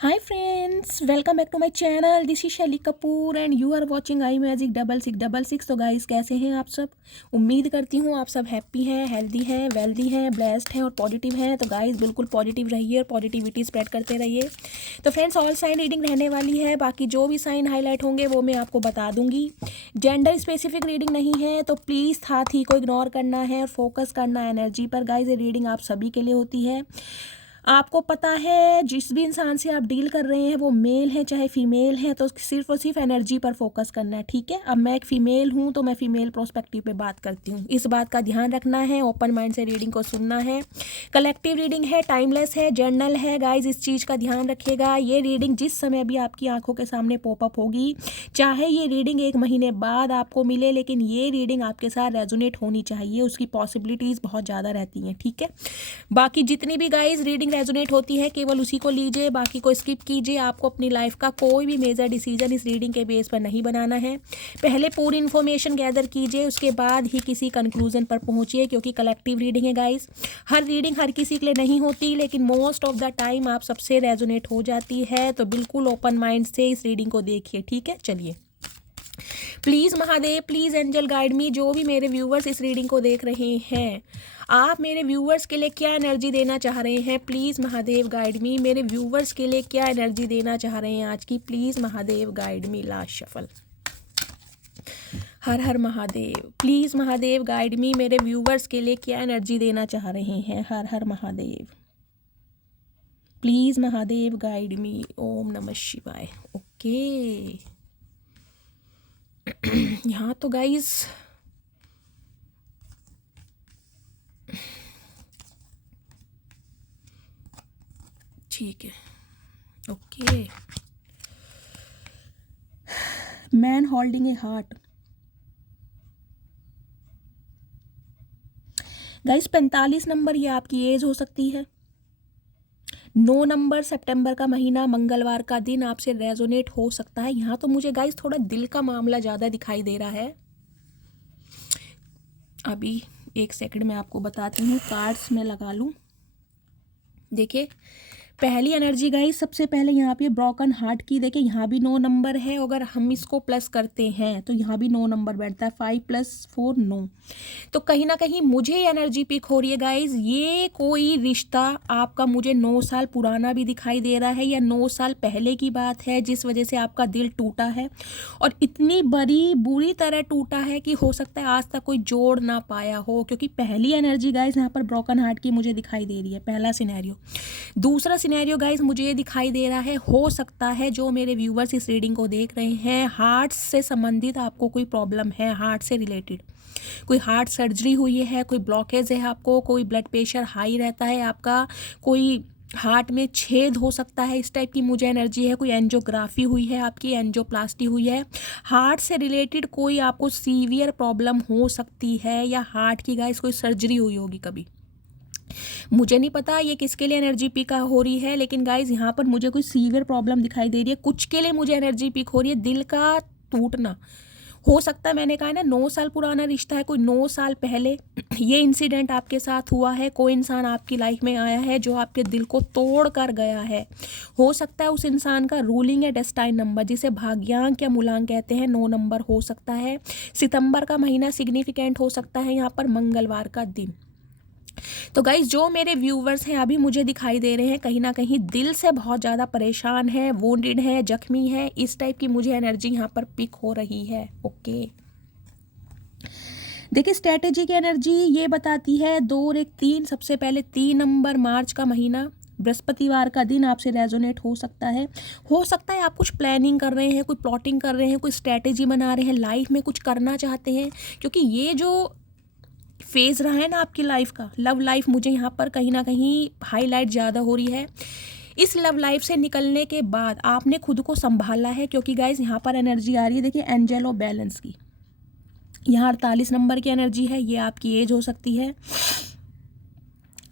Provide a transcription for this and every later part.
Hi friends, welcome back to my channel. This is Shaili Kapoor and you are watching I magic 6666। तो guys कैसे हैं आप सब। उम्मीद करती हूँ आप सब हैप्पी हैं, हेल्दी हैं, वेल्दी हैं, ब्लेस्ड हैं और पॉजिटिव हैं। तो गाइस बिल्कुल पॉजिटिव रहिए और पॉजिटिविटी स्प्रेड करते रहिए। तो फ्रेंड्स ऑल साइन रीडिंग रहने वाली है, बाकी जो भी साइन हाईलाइट होंगे वो मैं आपको बता दूंगी। जेंडर स्पेसिफिक रीडिंग नहीं है तो प्लीज़ साथी को इग्नोर करना है और फोकस करना है एनर्जी पर। गाइस ये रीडिंग आप सभी के लिए होती है। आपको पता है जिस भी इंसान से आप डील कर रहे हैं वो मेल है चाहे फीमेल है, तो सिर्फ और सिर्फ एनर्जी पर फोकस करना है, ठीक है। अब मैं एक फ़ीमेल हूँ तो मैं फ़ीमेल प्रोस्पेक्टिव पे बात करती हूँ, इस बात का ध्यान रखना है। ओपन माइंड से रीडिंग को सुनना है। कलेक्टिव रीडिंग है, टाइमलेस है, जर्नल है। गाइज इस चीज़ का ध्यान रखिएगा। ये रीडिंग जिस समय भी आपकी आंखों के सामने पॉपअप होगी, चाहे ये रीडिंग 1 महीने बाद आपको मिले, लेकिन ये रीडिंग आपके साथ रेजोनेट होनी चाहिए, उसकी पॉसिबिलिटीज़ बहुत ज़्यादा रहती हैं, ठीक है। बाकी जितनी भी गाइज रीडिंग रेजोनेट होती है केवल उसी को लीजिए, बाकी को स्किप कीजिए। आपको अपनी लाइफ का कोई भी मेजर डिसीजन इस रीडिंग के बेस पर नहीं बनाना है। पहले पूरी इन्फॉर्मेशन गैदर कीजिए, उसके बाद ही किसी कंक्लूजन पर पहुंचिए, क्योंकि कलेक्टिव रीडिंग है गाइज। हर रीडिंग हर किसी के लिए नहीं होती, लेकिन मोस्ट ऑफ द टाइम आप सबसे रेजोनेट हो जाती है। तो बिल्कुल ओपन माइंड से इस रीडिंग को देखिए, ठीक है। चलिए, please Mahadev, please angel guide me. जो भी मेरे व्यूवर्स इस रीडिंग को देख रहे हैं, आप मेरे व्यूवर्स के लिए क्या एनर्जी देना चाह रहे हैं? प्लीज़ महादेव गाइड मी। मेरे व्यूवर्स के लिए क्या एनर्जी देना चाह रहे हैं आज की? Please Mahadev guide me. Last shuffle. हर हर महादेव। प्लीज़ महादेव गाइड मी। मेरे व्यूवर्स के लिए क्या एनर्जी देना चाह रहे हैं? हर हर Mahadev. Please Mahadev guide me. ओम नमः शिवाय। ओके। यहाँ तो गाइज ठीक है, okay. Man holding a heart. Guys 45 number ये आपकी एज हो सकती है। 9 नंबर सितंबर का महीना, मंगलवार का दिन आपसे रेजोनेट हो सकता है। यहाँ तो मुझे गाइस थोड़ा दिल का मामला ज़्यादा दिखाई दे रहा है। अभी एक सेकंड में आपको बताती हूँ, कार्ड्स में लगा लूँ। देखिए पहली एनर्जी गाइस, सबसे पहले यहाँ पे ब्रोकन हार्ट की। देखिए यहाँ भी 9 नंबर है, अगर हम इसको प्लस करते हैं तो यहाँ भी 9 नंबर बैठता है। 5 + 4 9। तो कहीं ना कहीं मुझे एनर्जी पिक हो रही है गाइज, ये कोई रिश्ता आपका मुझे 9 साल पुराना भी दिखाई दे रहा है, या 9 साल पहले की बात है जिस वजह से आपका दिल टूटा है, और इतनी बड़ी बुरी तरह टूटा है कि हो सकता है आज तक कोई जोड़ ना पाया हो। क्योंकि पहली एनर्जी गाइज यहाँ पर ब्रोकन हार्ट की मुझे दिखाई दे रही है, पहला सिनेरियो। दूसरा सिनेरियो गाइज मुझे ये दिखाई दे रहा है, हो सकता है जो मेरे व्यूवर्स इस रीडिंग को देख रहे हैं, हार्ट से संबंधित आपको कोई प्रॉब्लम है, हार्ट से रिलेटेड कोई हार्ट सर्जरी हुई है, कोई ब्लॉकेज है आपको, कोई ब्लड प्रेशर हाई रहता है आपका, कोई हार्ट में छेद हो सकता है, इस टाइप की मुझे एनर्जी है। कोई एंजियोग्राफी हुई है आपकी, एंजियोप्लास्टी हुई है, हार्ट से रिलेटेड कोई आपको सीवियर प्रॉब्लम हो सकती है, या हार्ट की गाइस कोई सर्जरी हुई होगी कभी। मुझे नहीं पता ये किसके लिए एनर्जी पिक हो रही है, लेकिन गाइज यहाँ पर मुझे कोई सीवियर प्रॉब्लम दिखाई दे रही है। कुछ के लिए मुझे एनर्जी पिक हो रही है दिल का टूटना। हो सकता है, मैंने कहा ना 9 साल पुराना रिश्ता है, कोई 9 साल पहले ये इंसिडेंट आपके साथ हुआ है, कोई इंसान आपकी लाइफ में आया है जो आपके दिल को तोड़ कर गया है। हो सकता है उस इंसान का रूलिंग या डेस्टाइन नंबर, जिसे भाग्यांक या मूलांक कहते हैं, 9 नंबर हो सकता है। सितंबर का महीना सिग्निफिकेंट हो सकता है, यहाँ पर मंगलवार का दिन। तो गाइज जो मेरे व्यूवर्स हैं अभी मुझे दिखाई दे रहे हैं कहीं ना कहीं दिल से बहुत ज़्यादा परेशान है, वोंडेड है, जख्मी है, इस टाइप की मुझे एनर्जी यहाँ पर पिक हो रही है। ओके, देखिए स्ट्रेटेजी की एनर्जी ये बताती है 2 और 1 3। सबसे पहले 3 नंबर मार्च का महीना, बृहस्पतिवार का दिन आपसे रेजोनेट हो सकता है। हो सकता है आप कुछ प्लानिंग कर रहे हैं, कोई प्लॉटिंग कर रहे हैं, कोई स्ट्रेटेजी बना रहे हैं, लाइफ में कुछ करना चाहते हैं। क्योंकि ये जो फेज़ रहा है ना आपकी लाइफ का, लव लाइफ, मुझे यहाँ पर कहीं ना कहीं हाईलाइट ज़्यादा हो रही है। इस लव लाइफ से निकलने के बाद आपने खुद को संभाला है, क्योंकि गाइज यहाँ पर एनर्जी आ रही है, देखिए एंजल ऑफ बैलेंस की। यहाँ 48 नंबर की एनर्जी है, ये आपकी एज हो सकती है।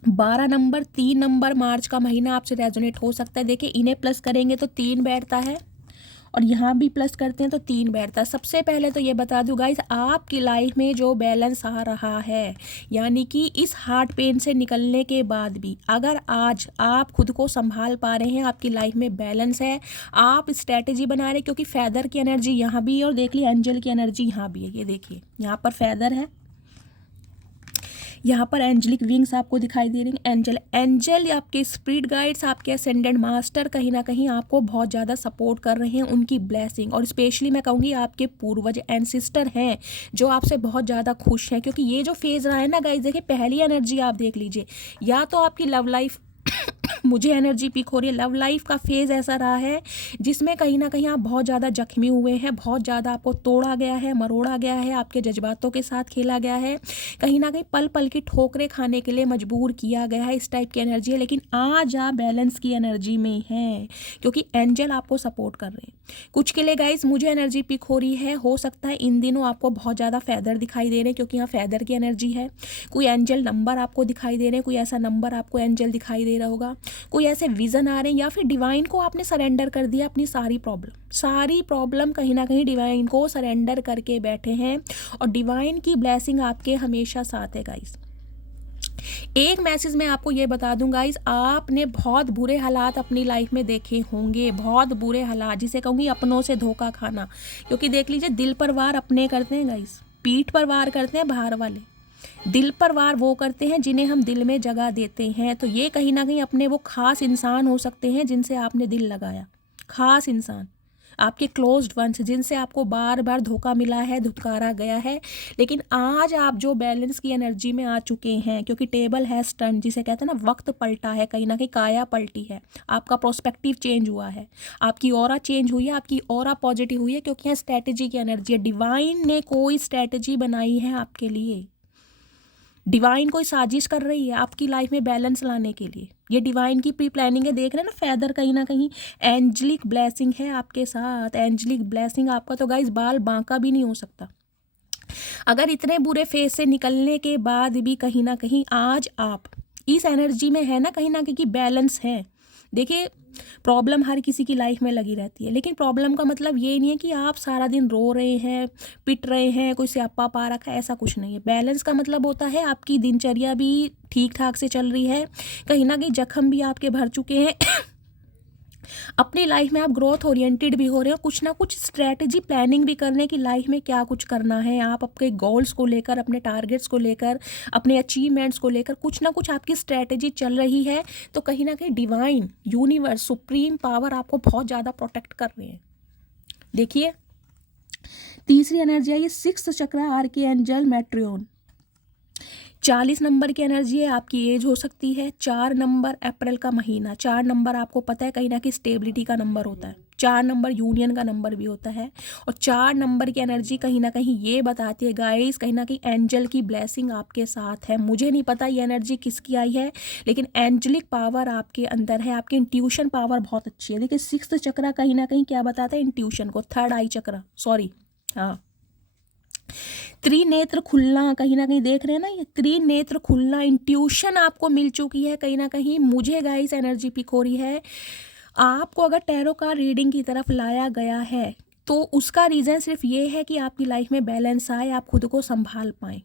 12 नंबर 3 नंबर मार्च का महीना आपसे रेजोनेट हो सकता है। देखिए इन्हें प्लस करेंगे तो 3 बैठता है, और यहाँ भी प्लस करते हैं तो 3 बैठता है। सबसे पहले तो ये बता दूँ गाइस, आपकी लाइफ में जो बैलेंस आ रहा है, यानी कि इस हार्ट पेन से निकलने के बाद भी अगर आज आप खुद को संभाल पा रहे हैं, आपकी लाइफ में बैलेंस है, आप स्ट्रैटेजी बना रहे, क्योंकि फैदर की एनर्जी यहाँ भी है और देख लीजिए एंजल की एनर्जी यहाँ भी है। ये देखिए यहाँ पर फैदर है, यहाँ पर एंजलिक विंग्स आपको दिखाई दे रही हैं। एंजल आपके स्पिरिट गाइड्स, आपके असेंडेंट मास्टर कहीं ना कहीं आपको बहुत ज़्यादा सपोर्ट कर रहे हैं, उनकी ब्लेसिंग। और स्पेशली मैं कहूँगी आपके पूर्वज एंसिस्टर हैं जो आपसे बहुत ज़्यादा खुश हैं, क्योंकि ये जो फेज़ रहा है ना गाइस, देखिए पहली एनर्जी आप देख लीजिए, या तो आपकी लव लाइफ मुझे एनर्जी पिक हो रही है, लव लाइफ का फेज़ ऐसा रहा है जिसमें कहीं ना कहीं आप बहुत ज़्यादा जख्मी हुए हैं, बहुत ज़्यादा आपको तोड़ा गया है, मरोड़ा गया है, आपके जज्बातों के साथ खेला गया है, कहीं ना कहीं पल पल की ठोकरें खाने के लिए मजबूर किया गया है, इस टाइप की एनर्जी है। लेकिन आज आप बैलेंस की एनर्जी में हैं, क्योंकि एंजल आपको सपोर्ट कर रहे हैं। कुछ के लिए गाइज मुझे एनर्जी पिक हो रही है, हो सकता है इन दिनों आपको बहुत ज़्यादा फैदर दिखाई दे रहे हैं, क्योंकि यहाँ फैदर की एनर्जी है। कोई एंजल नंबर आपको दिखाई दे रहे हैं, कोई ऐसा नंबर आपको एंजल दिखाई दे रहा होगा, कोई ऐसे विजन आ रहे हैं, या फिर डिवाइन को आपने सरेंडर कर दिया अपनी सारी प्रॉब्लम कहीं ना कहीं डिवाइन को सरेंडर करके बैठे हैं, और डिवाइन की ब्लेसिंग आपके हमेशा साथ है गाइस। एक मैसेज मैं आपको ये बता दूं गाइस, आपने बहुत बुरे हालात अपनी लाइफ में देखे होंगे, बहुत बुरे हालात, जिसे कहूँगी अपनों से धोखा खाना। क्योंकि देख लीजिए दिल पर वार अपने करते हैं गाइस, पीठ पर वार करते हैं बाहर वाले, दिल पर वार वो करते हैं जिन्हें हम दिल में जगह देते हैं। तो ये कहीं ना कहीं अपने वो खास इंसान हो सकते हैं जिनसे आपने दिल लगाया, खास इंसान, आपके क्लोज्ड वंस, जिनसे आपको बार बार धोखा मिला है, धुतकारा गया है। लेकिन आज आप जो बैलेंस की एनर्जी में आ चुके हैं, क्योंकि टेबल हैज़ टर्न, जिसे कहते हैं ना वक्त पलटा है, कहीं ना कहीं काया पलटी है, आपका प्रोस्पेक्टिव चेंज हुआ है, आपकी ऑरा चेंज हुई है, आपकी ऑरा पॉजिटिव हुई है, क्योंकि यहाँ स्ट्रैटेजी की एनर्जी है। डिवाइन ने कोई स्ट्रैटेजी बनाई है आपके लिए, डिवाइन कोई साजिश कर रही है आपकी लाइफ में बैलेंस लाने के लिए। ये डिवाइन की प्री प्लानिंग है, देख रहे हैं ना फैदर, कहीं ना कहीं एंजलिक ब्लेसिंग है आपके साथ, एंजलिक ब्लेसिंग। आपका तो गाइस बाल बांका भी नहीं हो सकता अगर इतने बुरे फेज से निकलने के बाद भी कहीं ना कहीं आज आप इस एनर्जी में है ना, कहीं ना कहीं बैलेंस है। देखिए प्रॉब्लम हर किसी की लाइफ में लगी रहती है, लेकिन प्रॉब्लम का मतलब ये नहीं है कि आप सारा दिन रो रहे हैं, पिट रहे हैं, कोई स्यापा पा रखा है, ऐसा कुछ नहीं है। बैलेंस का मतलब होता है आपकी दिनचर्या भी ठीक ठाक से चल रही है, कहीं ना कहीं जख्म भी आपके भर चुके हैं अपनी लाइफ में आप ग्रोथ ओरिएंटेड भी हो रहे हो, कुछ ना कुछ स्ट्रैटेजी प्लानिंग भी करने की लाइफ में क्या कुछ करना है। आप अपने गोल्स को लेकर, अपने टारगेट्स को लेकर, अपने अचीवमेंट्स को लेकर कुछ ना कुछ आपकी स्ट्रैटेजी चल रही है। तो कहीं ना कहीं डिवाइन, यूनिवर्स, सुप्रीम पावर आपको बहुत ज़्यादा प्रोटेक्ट कर रहे हैं। देखिए तीसरी एनर्जी है ये 6th चक्र आर्कएंजल मेट्रियन। 40 नंबर की एनर्जी है, आपकी एज हो सकती है। 4 नंबर अप्रैल का महीना, 4 नंबर आपको पता है कहीं ना कहीं स्टेबिलिटी का नंबर होता है, 4 नंबर यूनियन का नंबर भी होता है। और 4 नंबर की एनर्जी कहीं ना कहीं ये बताती है गाइस, कहीं ना कहीं एंजल की ब्लेसिंग आपके साथ है। मुझे नहीं पता ये एनर्जी किसकी आई है, लेकिन एंजलिक पावर आपके अंदर है, आपकी इंट्यूशन पावर बहुत अच्छी है। देखिए 6th चक्र कहीं ना कहीं क्या बताता है, इंट्यूशन को। 3rd आई चक्र, सॉरी, हाँ, त्रिनेत्र खुलना, कहीं ना कहीं देख रहे हैं ना, ये त्रिनेत्र खुलना, इंट्यूशन आपको मिल चुकी है कहीं ना कहीं। मुझे गाइस एनर्जी पिक हो रही है, आपको अगर टैरो का रीडिंग की तरफ लाया गया है तो उसका रीज़न सिर्फ ये है कि आपकी लाइफ में बैलेंस आए, आप खुद को संभाल पाएँ,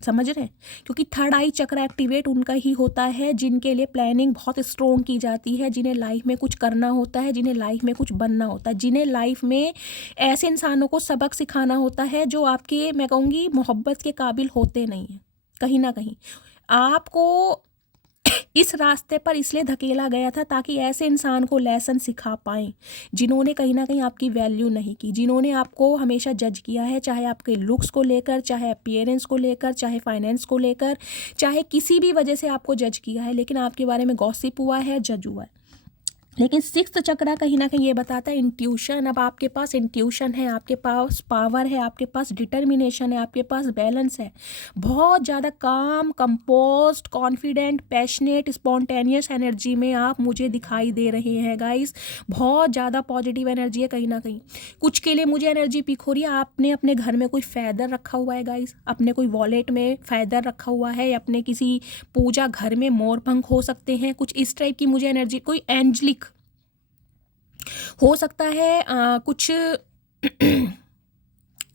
समझ रहे हैं। क्योंकि 3rd आई चक्र एक्टिवेट उनका ही होता है जिनके लिए प्लानिंग बहुत स्ट्रॉन्ग की जाती है, जिन्हें लाइफ में कुछ करना होता है, जिन्हें लाइफ में कुछ बनना होता है, जिन्हें लाइफ में ऐसे इंसानों को सबक सिखाना होता है जो आपके, मैं कहूँगी, मोहब्बत के काबिल होते नहीं हैं। कहीं ना कहीं आपको इस रास्ते पर इसलिए धकेला गया था ताकि ऐसे इंसान को लेसन सिखा पाएँ जिन्होंने कहीं ना कहीं आपकी वैल्यू नहीं की, जिन्होंने आपको हमेशा जज किया है, चाहे आपके लुक्स को लेकर, चाहे अपीयरेंस को लेकर, चाहे फाइनेंस को लेकर, चाहे किसी भी वजह से आपको जज किया है, लेकिन आपके बारे में गॉसिप हुआ है, जज हुआ है। लेकिन 6th चक्र कहीं ना कहीं ये बताता है इंट्यूशन। अब आपके पास इंट्यूशन है, आपके पास पावर है, आपके पास डिटर्मिनेशन है, आपके पास बैलेंस है, बहुत ज़्यादा काम, compost, confident, passionate, spontaneous energy में आप मुझे दिखाई दे रहे हैं गाइस। बहुत ज़्यादा पॉजिटिव एनर्जी है कहीं ना कहीं। कुछ के लिए मुझे एनर्जी पिक हो रही है, आपने अपने घर में कोई फैदर रखा हुआ है गाइस, अपने कोई वॉलेट में फैदर रखा हुआ है, या अपने किसी पूजा घर में मोरपंख हो सकते हैं, कुछ इस टाइप की मुझे एनर्जी। कोई एंजलिक हो सकता है कुछ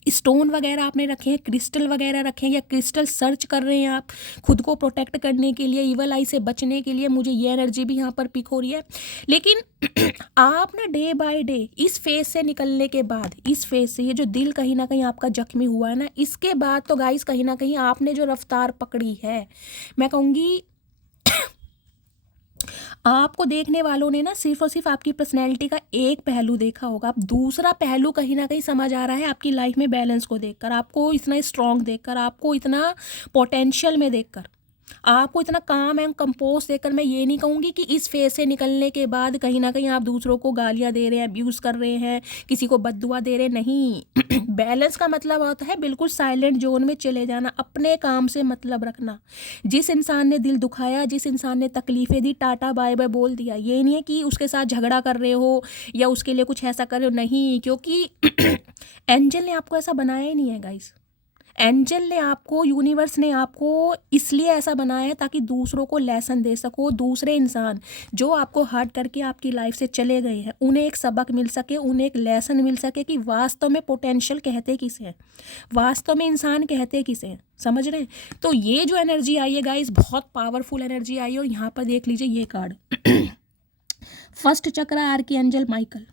स्टोन वगैरह आपने रखे हैं, क्रिस्टल वगैरह रखे हैं, या क्रिस्टल सर्च कर रहे हैं आप खुद को प्रोटेक्ट करने के लिए, इवल आई से बचने के लिए। मुझे ये एनर्जी भी यहाँ पर पिक हो रही है। लेकिन आप ना डे बाय डे इस फेज से निकलने के बाद, इस फेज से, ये जो दिल कहीं ना कहीं आपका जख्मी हुआ है ना, इसके बाद तो गाइस कहीं ना कहीं आपने जो रफ्तार पकड़ी है, मैं कहूँगी आपको देखने वालों ने ना सिर्फ और सिर्फ आपकी पर्सनैलिटी का एक पहलू देखा होगा। अब दूसरा पहलू कहीं ना कहीं समझ आ रहा है आपकी लाइफ में बैलेंस को देखकर, आपको इतना स्ट्रांग देखकर, आपको इतना पोटेंशियल में देखकर, आपको इतना काम एंड कंपोज देकर। मैं ये नहीं कहूँगी कि इस फेज से निकलने के बाद कहीं ना कहीं आप दूसरों को गालियाँ दे रहे हैं, अब्यूज़ कर रहे हैं, किसी को बद्दुआ दे रहे हैं, नहीं। बैलेंस का मतलब होता है बिल्कुल साइलेंट जोन में चले जाना, अपने काम से मतलब रखना। जिस इंसान ने दिल दुखाया, जिस इंसान ने तकलीफ़ें दी, टाटा बाय बाय बोल दिया। ये नहीं है कि उसके साथ झगड़ा कर रहे हो या उसके लिए कुछ ऐसा कर रहे हो, नहीं, क्योंकि एंजल ने आपको ऐसा बनाया ही नहीं है गाइस। एंजल ने आपको, यूनिवर्स ने आपको इसलिए ऐसा बनाया है ताकि दूसरों को लेसन दे सको। दूसरे इंसान जो आपको हर्ट करके आपकी लाइफ से चले गए हैं, उन्हें एक सबक मिल सके, उन्हें एक लेसन मिल सके कि वास्तव में पोटेंशियल कहते किसे हैं, वास्तव में इंसान कहते किसे हैं। समझ रहे हैं? तो ये जो एनर्जी आई है गाइस, बहुत पावरफुल एनर्जी आई है। और यहाँ पर देख लीजिए ये कार्ड फर्स्ट चक्र आर्कएंजल माइकल।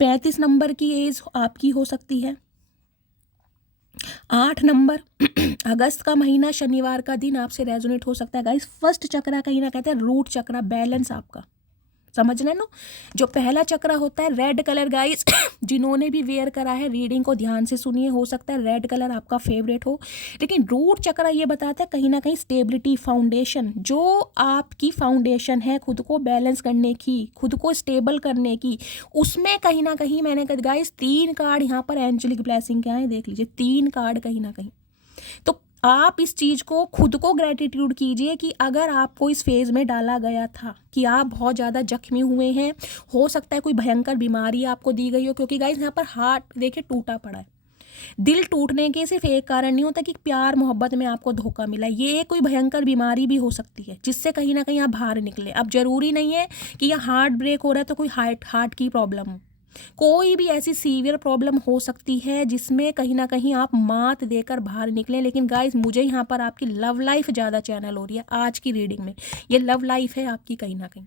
35 नंबर की एज आपकी हो सकती है। 8 नंबर अगस्त का महीना, शनिवार का दिन आपसे रेजोनेट हो सकता है गाइस। फर्स्ट चक्रा कहीं ना कहते हैं रूट चक्रा, बैलेंस आपका, समझ रहे नो। जो पहला चक्रा होता है रेड कलर गाइस, जिन्होंने भी वेयर करा है रीडिंग को ध्यान से सुनिए, हो सकता है रेड कलर आपका फेवरेट हो। लेकिन रूट चक्रा ये बताता है कहीं ना कहीं स्टेबिलिटी, फाउंडेशन, जो आपकी फाउंडेशन है खुद को बैलेंस करने की, खुद को स्टेबल करने की, उसमें कहीं ना कहीं मैंने कहा गाइस 3 कार्ड यहाँ पर एंजेलिक ब्लेसिंग के आए, देख लीजिए 3 कार्ड कहीं ना कहीं। तो आप इस चीज़ को, खुद को ग्रेटिट्यूड कीजिए कि अगर आपको इस फेज़ में डाला गया था कि आप बहुत ज़्यादा जख्मी हुए हैं, हो सकता है कोई भयंकर बीमारी आपको दी गई हो, क्योंकि गाइस यहाँ पर हार्ट देखिए टूटा पड़ा है। दिल टूटने के सिर्फ एक कारण नहीं होता कि प्यार मोहब्बत में आपको धोखा मिला, ये कोई भयंकर बीमारी भी हो सकती है जिससे कहीं ना कहीं आप बाहर निकले। अब ज़रूरी नहीं है कि यह हार्ट ब्रेक हो रहा है तो कोई हार्ट की प्रॉब्लम हो, कोई भी ऐसी सीवियर प्रॉब्लम हो सकती है जिसमें कहीं ना कहीं आप मात देकर बाहर निकलें। लेकिन गाइस मुझे यहाँ पर आपकी लव लाइफ ज़्यादा चैनल हो रही है आज की रीडिंग में। ये लव लाइफ है आपकी कहीं ना कहीं,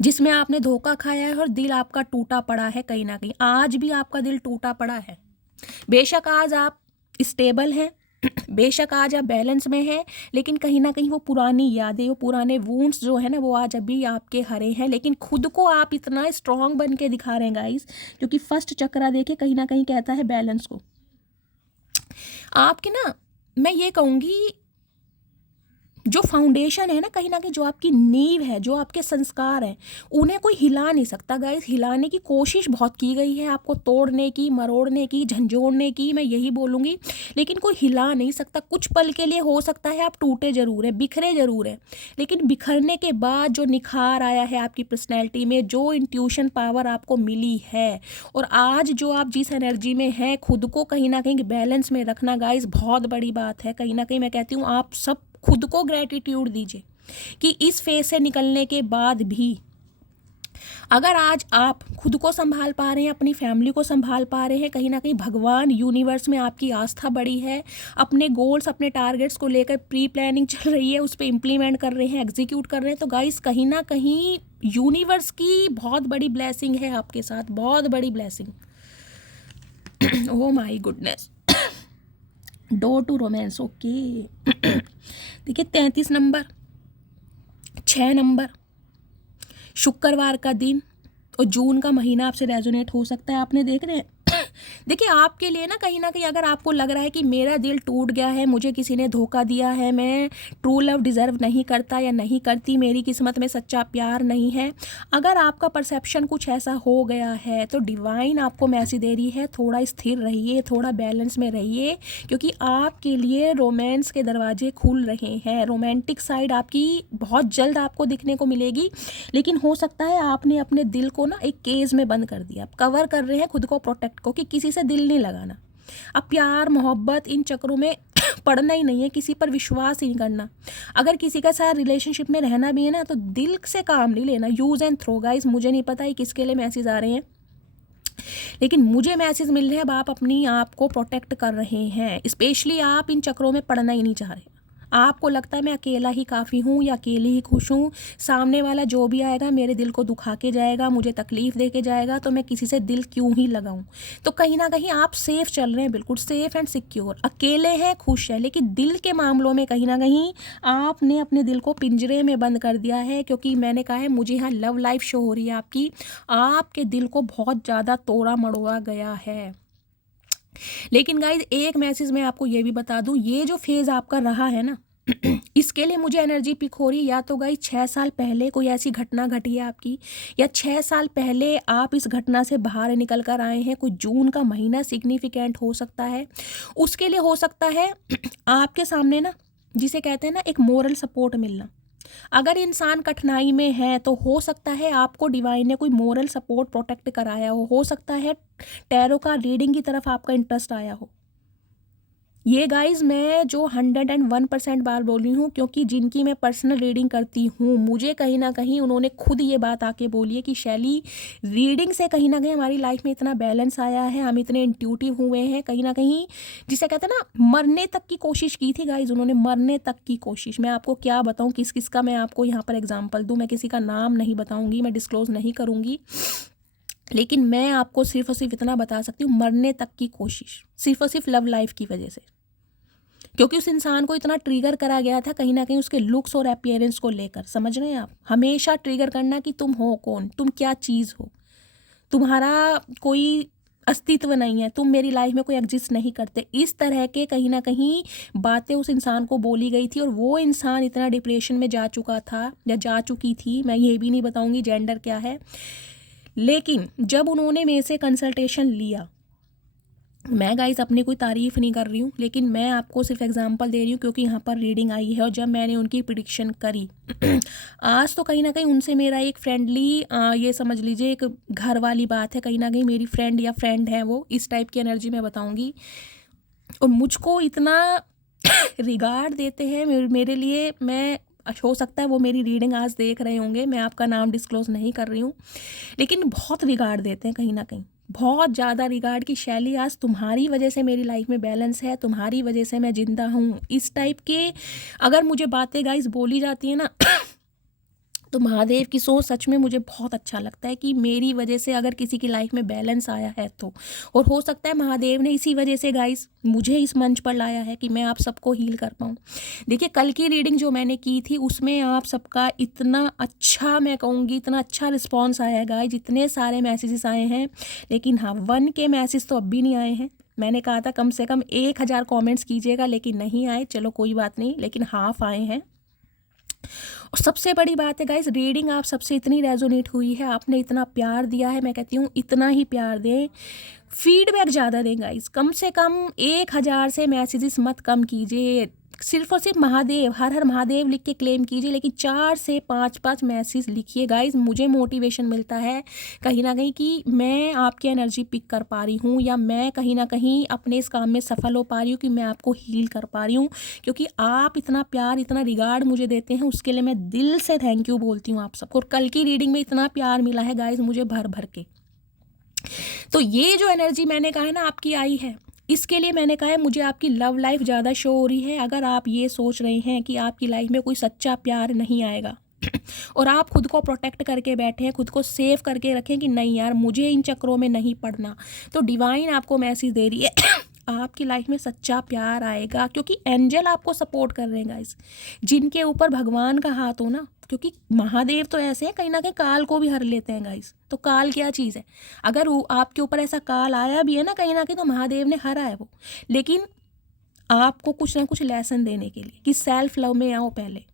जिसमें आपने धोखा खाया है और दिल आपका टूटा पड़ा है कहीं ना कहीं। आज भी आपका दिल टूटा पड़ा है। बेशक आज आप स्टेबल हैं, बेशक आज आप बैलेंस में हैं, लेकिन कहीं ना कहीं वो पुरानी यादें, वो पुराने वूंड्स जो है ना, वो आज अभी आपके हरे हैं। लेकिन खुद को आप इतना स्ट्रांग बन के दिखा रहे हैं गाइस, क्योंकि फर्स्ट चक्रा देखे कहीं ना कहीं कहता है बैलेंस को। आपकी ना, मैं ये कहूँगी जो फाउंडेशन है ना, कहीं ना कहीं जो आपकी नींव है, जो आपके संस्कार हैं, उन्हें कोई हिला नहीं सकता गाइस। हिलाने की कोशिश बहुत की गई है, आपको तोड़ने की, मरोड़ने की, झंझोड़ने की, मैं यही बोलूँगी, लेकिन कोई हिला नहीं सकता। कुछ पल के लिए हो सकता है आप टूटे जरूर है, बिखरे जरूर है, लेकिन बिखरने के बाद जो निखार आया है आपकी पर्सनैलिटी में, जो इंट्यूशन पावर आपको मिली है, और आज जो आप जिस एनर्जी में हैं, खुद को कहीं ना कहीं बैलेंस में रखना गाइस बहुत बड़ी बात है। कहीं ना कहीं मैं कहती हूँ आप सब खुद को ग्रेटिट्यूड दीजिए कि इस फेज से निकलने के बाद भी अगर आज आप खुद को संभाल पा रहे हैं, अपनी फैमिली को संभाल पा रहे हैं, कहीं ना कहीं भगवान, यूनिवर्स में आपकी आस्था बढ़ी है, अपने गोल्स, अपने टारगेट्स को लेकर प्री प्लानिंग चल रही है, उस पर इम्प्लीमेंट कर रहे हैं, एग्जीक्यूट कर रहे हैं, तो गाइस कहीं ना कहीं यूनिवर्स की बहुत बड़ी ब्लेसिंग है आपके साथ, बहुत बड़ी blessing. Oh my goodness. Door to romance, okay. देखिए 33 नंबर, 6 नंबर, शुक्रवार का दिन और जून का महीना आपसे रेजोनेट हो सकता है। आपने देख रहे हैं देखिए आपके लिए ना कहीं अगर आपको लग रहा है कि मेरा दिल टूट गया है, मुझे किसी ने धोखा दिया है, मैं ट्रू लव डिज़र्व नहीं करता या नहीं करती, मेरी किस्मत में सच्चा प्यार नहीं है, अगर आपका परसेप्शन कुछ ऐसा हो गया है, तो डिवाइन आपको मैसेज दे रही है थोड़ा स्थिर रहिए, थोड़ा बैलेंस में रहिए, क्योंकि आपके लिए रोमांस के दरवाजे खुल रहे हैं। रोमांटिक साइड आपकी बहुत जल्द आपको दिखने को मिलेगी, लेकिन हो सकता है आपने अपने दिल को ना एक केज में बंद कर दिया, आप कवर कर रहे हैं खुद को प्रोटेक्ट को कि किसी से दिल नहीं लगाना, अब प्यार मोहब्बत इन चक्रों में पड़ना ही नहीं है, किसी पर विश्वास ही नहीं करना। अगर किसी के साथ रिलेशनशिप में रहना भी है ना तो दिल से काम नहीं लेना, यूज़ एंड थ्रो गाइस। मुझे नहीं पता ये किसके लिए मैसेज आ रहे हैं, लेकिन मुझे मैसेज मिल रहे हैं अब आप अपनी आप को प्रोटेक्ट कर रहे हैं। स्पेशली आप इन चक्रों में पड़ना ही नहीं चाह रहे। आपको लगता है मैं अकेला ही काफ़ी हूँ या अकेली ही खुश हूँ, सामने वाला जो भी आएगा मेरे दिल को दुखा के जाएगा, मुझे तकलीफ़ दे के जाएगा, तो मैं किसी से दिल क्यों ही लगाऊं। तो कहीं ना कहीं आप सेफ़ चल रहे हैं, बिल्कुल सेफ़ एंड सिक्योर, अकेले हैं, खुश है, लेकिन दिल के मामलों में कहीं ना कहीं आपने अपने दिल को पिंजरे में बंद कर दिया है। क्योंकि मैंने कहा है मुझे यहाँ लव लाइफ शो हो रही है आपकी, आपके दिल को बहुत ज़्यादा तोड़ा मड़ोड़ा गया है। लेकिन गाइज एक मैसेज मैं आपको ये भी बता दूं, ये जो फेज़ आपका रहा है ना इसके लिए मुझे एनर्जी पिक हो रही है। या तो गाइज 6 साल पहले कोई ऐसी घटना घटी है आपकी, या 6 साल पहले आप इस घटना से बाहर निकल कर आए हैं। कोई जून का महीना सिग्निफिकेंट हो सकता है, उसके लिए हो सकता है आपके सामने ना, जिसे कहते हैं ना एक मोरल सपोर्ट मिलना। अगर इंसान कठिनाई में है तो हो सकता है आपको डिवाइन ने कोई मोरल सपोर्ट प्रोटेक्ट कराया हो सकता है टैरो का रीडिंग की तरफ आपका इंटरेस्ट आया हो। ये गाइज मैं जो 101% बार बोल रही हूँ, क्योंकि जिनकी मैं पर्सनल रीडिंग करती हूँ मुझे कहीं ना कहीं उन्होंने खुद ये बात आके बोली है कि शैली रीडिंग से कहीं ना कहीं हमारी लाइफ में इतना बैलेंस आया है, हम इतने इंट्यूटिव हुए हैं, कहीं ना कहीं जिसे कहते हैं ना मरने तक की कोशिश की थी गाइज उन्होंने, मरने तक की कोशिश। मैं आपको क्या बताऊँ किस किस का मैं आपको यहाँ पर एग्जाम्पल दूँ, मैं किसी का नाम नहीं बताऊँगी, मैं डिस्क्लोज नहीं करूँगी, लेकिन मैं आपको सिर्फ और सिर्फ इतना बता सकती हूँ, मरने तक की कोशिश सिर्फ और सिर्फ लव लाइफ की वजह से। क्योंकि उस इंसान को इतना ट्रिगर करा गया था कहीं ना कहीं उसके लुक्स और अपीयरेंस को लेकर, समझ रहे हैं आप, हमेशा ट्रिगर करना कि तुम हो कौन, तुम क्या चीज़ हो, तुम्हारा कोई अस्तित्व नहीं है, तुम मेरी लाइफ में कोई एग्जिस्ट नहीं करते। इस तरह के कहीं ना कहीं बातें उस इंसान को बोली गई थी, और वो इंसान इतना डिप्रेशन में जा चुका था या जा चुकी थी, मैं ये भी नहीं बताऊंगी जेंडर क्या है। लेकिन जब उन्होंने मेरे से कंसल्टेशन लिया, मैं गाइस अपनी कोई तारीफ़ नहीं कर रही हूँ, लेकिन मैं आपको सिर्फ एग्जांपल दे रही हूँ क्योंकि यहाँ पर रीडिंग आई है और जब मैंने उनकी प्रिडिक्शन करी आज तो कहीं ना कहीं उनसे मेरा एक फ्रेंडली ये समझ लीजिए एक घर वाली बात है, कहीं ना कहीं मेरी फ्रेंड या फ्रेंड है वो, इस टाइप की एनर्जी मैं बताऊँगी। और मुझको इतना रिगार्ड देते हैं मेरे लिए, मैं हो सकता है वो मेरी रीडिंग आज देख रहे होंगे, मैं आपका नाम डिस्क्लोज नहीं कर रही हूँ, लेकिन बहुत रिगार्ड देते हैं कहीं ना कहीं, बहुत ज़्यादा रिगार्ड की शैली आज तुम्हारी वजह से मेरी लाइफ में बैलेंस है, तुम्हारी वजह से मैं जिंदा हूँ, इस टाइप के अगर मुझे बातें गाइस बोली जाती है ना तो महादेव की सोच सच में मुझे बहुत अच्छा लगता है कि मेरी वजह से अगर किसी की लाइफ में बैलेंस आया है तो, और हो सकता है महादेव ने इसी वजह से गाइस मुझे इस मंच पर लाया है कि मैं आप सबको हील कर पाऊँ। देखिए कल की रीडिंग जो मैंने की थी उसमें आप सबका इतना अच्छा, मैं कहूँगी इतना अच्छा रिस्पॉन्स आया है गाइस, जितने सारे मैसेजेस आए हैं, लेकिन हाँ 1 के मैसेज तो अब भी नहीं आए हैं। मैंने कहा था कम से कम 1000 कॉमेंट्स कीजिएगा, लेकिन नहीं आए, चलो कोई बात नहीं, लेकिन हाफ आए हैं। और सबसे बड़ी बात है गाइस, रीडिंग आप सबसे इतनी रेजोनेट हुई है, आपने इतना प्यार दिया है, मैं कहती हूँ इतना ही प्यार दें, फीडबैक ज़्यादा दें गाइस, कम से कम 1000 से मैसेजेस मत कम कीजिए, सिर्फ और सिर्फ महादेव हर हर महादेव लिख के क्लेम कीजिए, लेकिन 4 से 5 मैसेज लिखिए गाइस, मुझे मोटिवेशन मिलता है कहीं ना कहीं कि मैं आपकी एनर्जी पिक कर पा रही हूँ, या मैं कहीं ना कहीं अपने इस काम में सफल हो पा रही हूँ कि मैं आपको हील कर पा रही हूँ, क्योंकि आप इतना प्यार इतना रिगार्ड मुझे देते हैं, उसके लिए मैं दिल से थैंक यू बोलती हूँ आप सबको। और कल की रीडिंग में इतना प्यार मिला है गाइस मुझे भर भर के, तो ये जो एनर्जी मैंने कहा है ना आपकी आई है, इसके लिए मैंने कहा है मुझे आपकी लव लाइफ ज़्यादा शो हो रही है। अगर आप ये सोच रहे हैं कि आपकी लाइफ में कोई सच्चा प्यार नहीं आएगा और आप खुद को प्रोटेक्ट करके बैठे हैं, खुद को सेव करके रखें कि नहीं यार मुझे इन चक्रों में नहीं पड़ना, तो डिवाइन आपको मैसेज दे रही है आपकी लाइफ में सच्चा प्यार आएगा, क्योंकि एंजल आपको सपोर्ट कर रहे हैं गाइस, जिनके ऊपर भगवान का हाथ हो ना, क्योंकि महादेव तो ऐसे हैं कहीं ना कहीं काल को भी हर लेते हैं गाइस। तो काल क्या चीज़ है, अगर वो आपके ऊपर ऐसा काल आया भी है ना कहीं तो महादेव ने हरा है वो, लेकिन आपको कुछ ना कुछ लेसन देने के लिए कि सेल्फ लव में आओ, पहले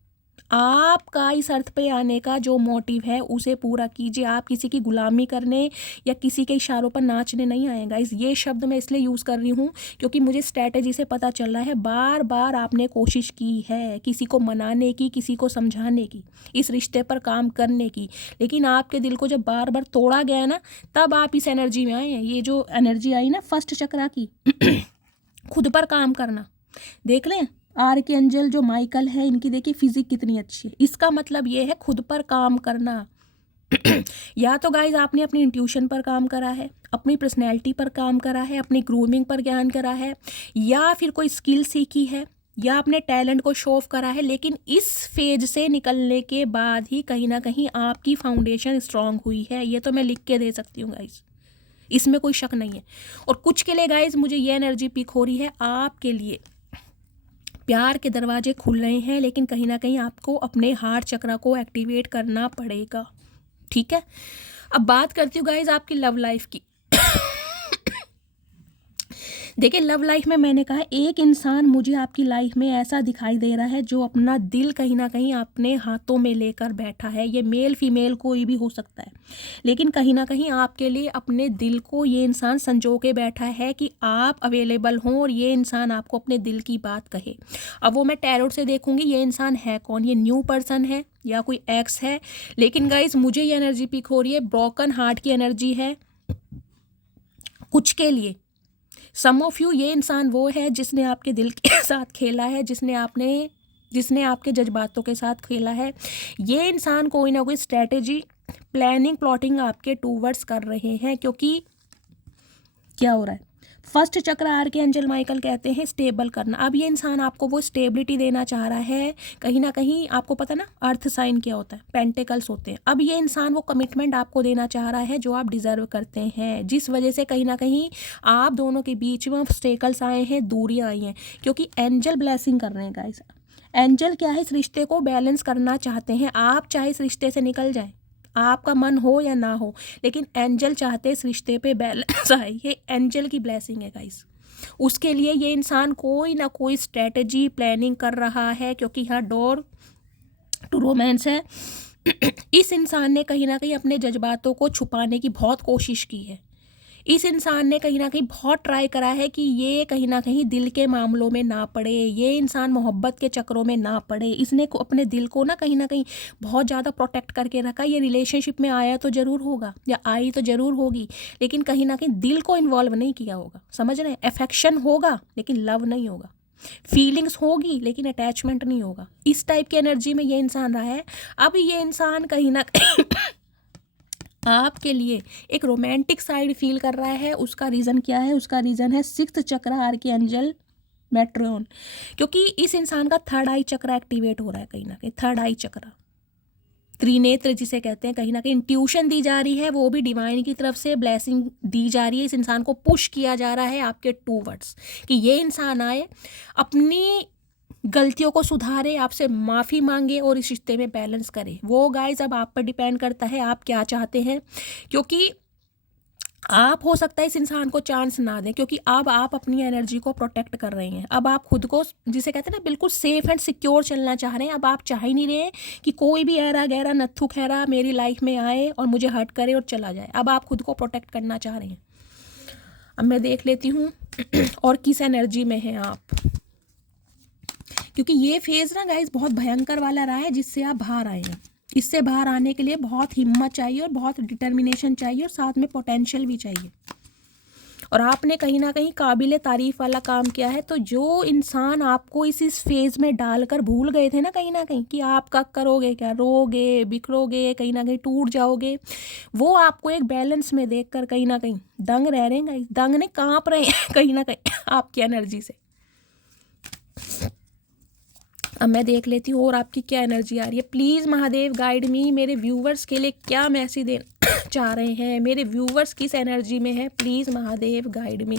आपका इस अर्थ पे आने का जो मोटिव है उसे पूरा कीजिए। आप किसी की गुलामी करने या किसी के इशारों पर नाचने नहीं आए गाइस। ये शब्द मैं इसलिए यूज़ कर रही हूँ क्योंकि मुझे स्ट्रैटेजी से पता चल रहा है, बार बार आपने कोशिश की है किसी को मनाने की, किसी को समझाने की, इस रिश्ते पर काम करने की, लेकिन आपके दिल को जब बार बार तोड़ा गया ना, तब आप इस एनर्जी में आए हैं। ये जो एनर्जी आई ना फर्स्ट चक्रा की खुद पर काम करना, देख लें आर्कएंजल जो माइकल है, इनकी देखिए फिजिक कितनी अच्छी है। इसका मतलब ये है खुद पर काम करना। या तो गाइज आपने अपनी इंट्यूशन पर काम करा है, अपनी पर्सनैलिटी पर काम करा है, अपनी ग्रूमिंग पर ज्ञान करा है, या फिर कोई स्किल सीखी है, या अपने टैलेंट को शो ऑफ करा है। लेकिन इस फेज से निकलने के बाद ही कहीं ना कहीं आपकी फाउंडेशन स्ट्रांग हुई है। ये तो मैं लिख के दे सकती हूँ गाइज, इसमें कोई शक नहीं है। और कुछ के लिए गाइज मुझे ये एनर्जी पिक हो रही है, आपके लिए प्यार के दरवाजे खुल रहे हैं, लेकिन कहीं ना कहीं आपको अपने हार्ट चक्र को एक्टिवेट करना पड़ेगा। ठीक है, अब बात करती हूँ गाइज आपकी लव लाइफ की। देखिए लव लाइफ में मैंने कहा एक इंसान मुझे आपकी लाइफ में ऐसा दिखाई दे रहा है जो अपना दिल कहीं ना कहीं अपने हाथों में लेकर बैठा है। ये मेल फीमेल कोई भी हो सकता है, लेकिन कहीं ना कहीं आपके लिए अपने दिल को ये इंसान संजो के बैठा है कि आप अवेलेबल हों और ये इंसान आपको अपने दिल की बात कहे। अब वो मैं टैरोट से देखूंगी ये इंसान है कौन, ये न्यू पर्सन है या कोई एक्स है। लेकिन गाइज मुझे ये एनर्जी पिक हो रही है, ब्रोकन हार्ट की एनर्जी है कुछ के लिए। सम ऑफ यू, ये इंसान वो है जिसने आपके दिल के साथ खेला है, जिसने आपके जज्बातों के साथ खेला है। ये इंसान कोई ना कोई स्ट्रैटेजी, प्लानिंग, प्लॉटिंग आपके टूवर्ड्स कर रहे हैं। क्योंकि क्या हो रहा है, फर्स्ट चक्र आर्कएंजल माइकल कहते हैं स्टेबल करना। अब ये इंसान आपको वो स्टेबिलिटी देना चाह रहा है। कहीं ना कहीं आपको पता ना अर्थ साइन क्या होता है, पेंटिकल्स होते हैं। अब ये इंसान वो कमिटमेंट आपको देना चाह रहा है जो आप डिजर्व करते हैं, जिस वजह से कहीं ना कहीं आप दोनों के बीच में ऑब्स्टेकल्स आए हैं, दूरियां आई हैं। क्योंकि एंजल ब्लेसिंग कर रहे हैं गाइस। एंजल क्या है, इस रिश्ते को बैलेंस करना चाहते हैं। आप चाहे इस रिश्ते से निकल जाए, आपका मन हो या ना हो, लेकिन एंजल चाहते इस रिश्ते पे बैलेंस आए। ये एंजल की ब्लेसिंग है गाइस। उसके लिए ये इंसान कोई ना कोई स्ट्रेटजी प्लानिंग कर रहा है, क्योंकि यहाँ डोर टू रोमांस है। इस इंसान ने कहीं ना कहीं अपने जज्बातों को छुपाने की बहुत कोशिश की है। इस इंसान ने कहीं ना कहीं बहुत ट्राई करा है कि ये कहीं ना कहीं दिल के मामलों में ना पड़े, ये इंसान मोहब्बत के चक्रों में ना पड़े। इसने अपने दिल को ना कहीं बहुत ज़्यादा प्रोटेक्ट करके रखा। ये रिलेशनशिप में आया तो ज़रूर होगा या आई तो ज़रूर होगी, लेकिन कहीं ना कहीं दिल को इन्वॉल्व नहीं किया होगा। समझ रहे हैं, अफेक्शन होगा लेकिन लव नहीं होगा, फीलिंग्स होगी लेकिन अटैचमेंट नहीं होगा। इस टाइप की एनर्जी में ये इंसान रहा है। अब ये इंसान कहीं ना आपके लिए एक रोमांटिक साइड फील कर रहा है। उसका रीज़न क्या है, उसका रीज़न है सिक्स्थ चक्र आर्कएंजल मेट्रोन। क्योंकि इस इंसान का थर्ड आई चक्र एक्टिवेट हो रहा है, कहीं ना कहीं थर्ड आई चक्र, त्रिनेत्र जिसे कहते हैं। कहीं ना कहीं इंट्यूशन दी जा रही है, वो भी डिवाइन की तरफ से ब्लेसिंग दी जा रही है। इस इंसान को पुश किया जा रहा है आपके टूवर्ड्स कि ये इंसान आए, अपनी गलतियों को सुधारे, आपसे माफ़ी मांगे और इस रिश्ते में बैलेंस करे। वो गाइज अब आप पर डिपेंड करता है आप क्या चाहते हैं। क्योंकि आप हो सकता है इस इंसान को चांस ना दें, क्योंकि अब आप अपनी एनर्जी को प्रोटेक्ट कर रहे हैं। अब आप खुद को, जिसे कहते हैं ना, बिल्कुल सेफ एंड सिक्योर चलना चाह रहे हैं। अब आप चाह ही नहीं रहे कि कोई भी ऐरा गहरा नत्थु खैरा मेरी लाइफ में आए और मुझे हर्ट करे और चला जाए। अब आप खुद को प्रोटेक्ट करना चाह रहे हैं। अब मैं देख लेती हूँ और किस एनर्जी में हैं आप, क्योंकि ये फेज ना गाइस बहुत भयंकर वाला रहा है जिससे आप बाहर आए हैं। इससे बाहर आने के लिए बहुत हिम्मत चाहिए और बहुत डिटर्मिनेशन चाहिए और साथ में पोटेंशियल भी चाहिए। और आपने कहीं ना कहीं काबिल तारीफ वाला काम किया है। तो जो इंसान आपको इस फेज में डालकर भूल गए थे ना कहीं कि आप क्या करोगे, क्या रोगे, बिखरोगे, कहीं ना कहीं टूट जाओगे, वो आपको एक बैलेंस में देखकर कहीं ना कहीं दंग रह रहे हैं, दंग ने कांप रहे हैं कहीं ना कहीं आपकी एनर्जी से। अब मैं देख लेती हूँ और आपकी क्या एनर्जी आ रही है। प्लीज़ महादेव गाइड मी, मेरे व्यूवर्स के लिए क्या मैसेज देना चाह रहे हैं, मेरे व्यूवर्स किस एनर्जी में है। प्लीज़ महादेव गाइड मी,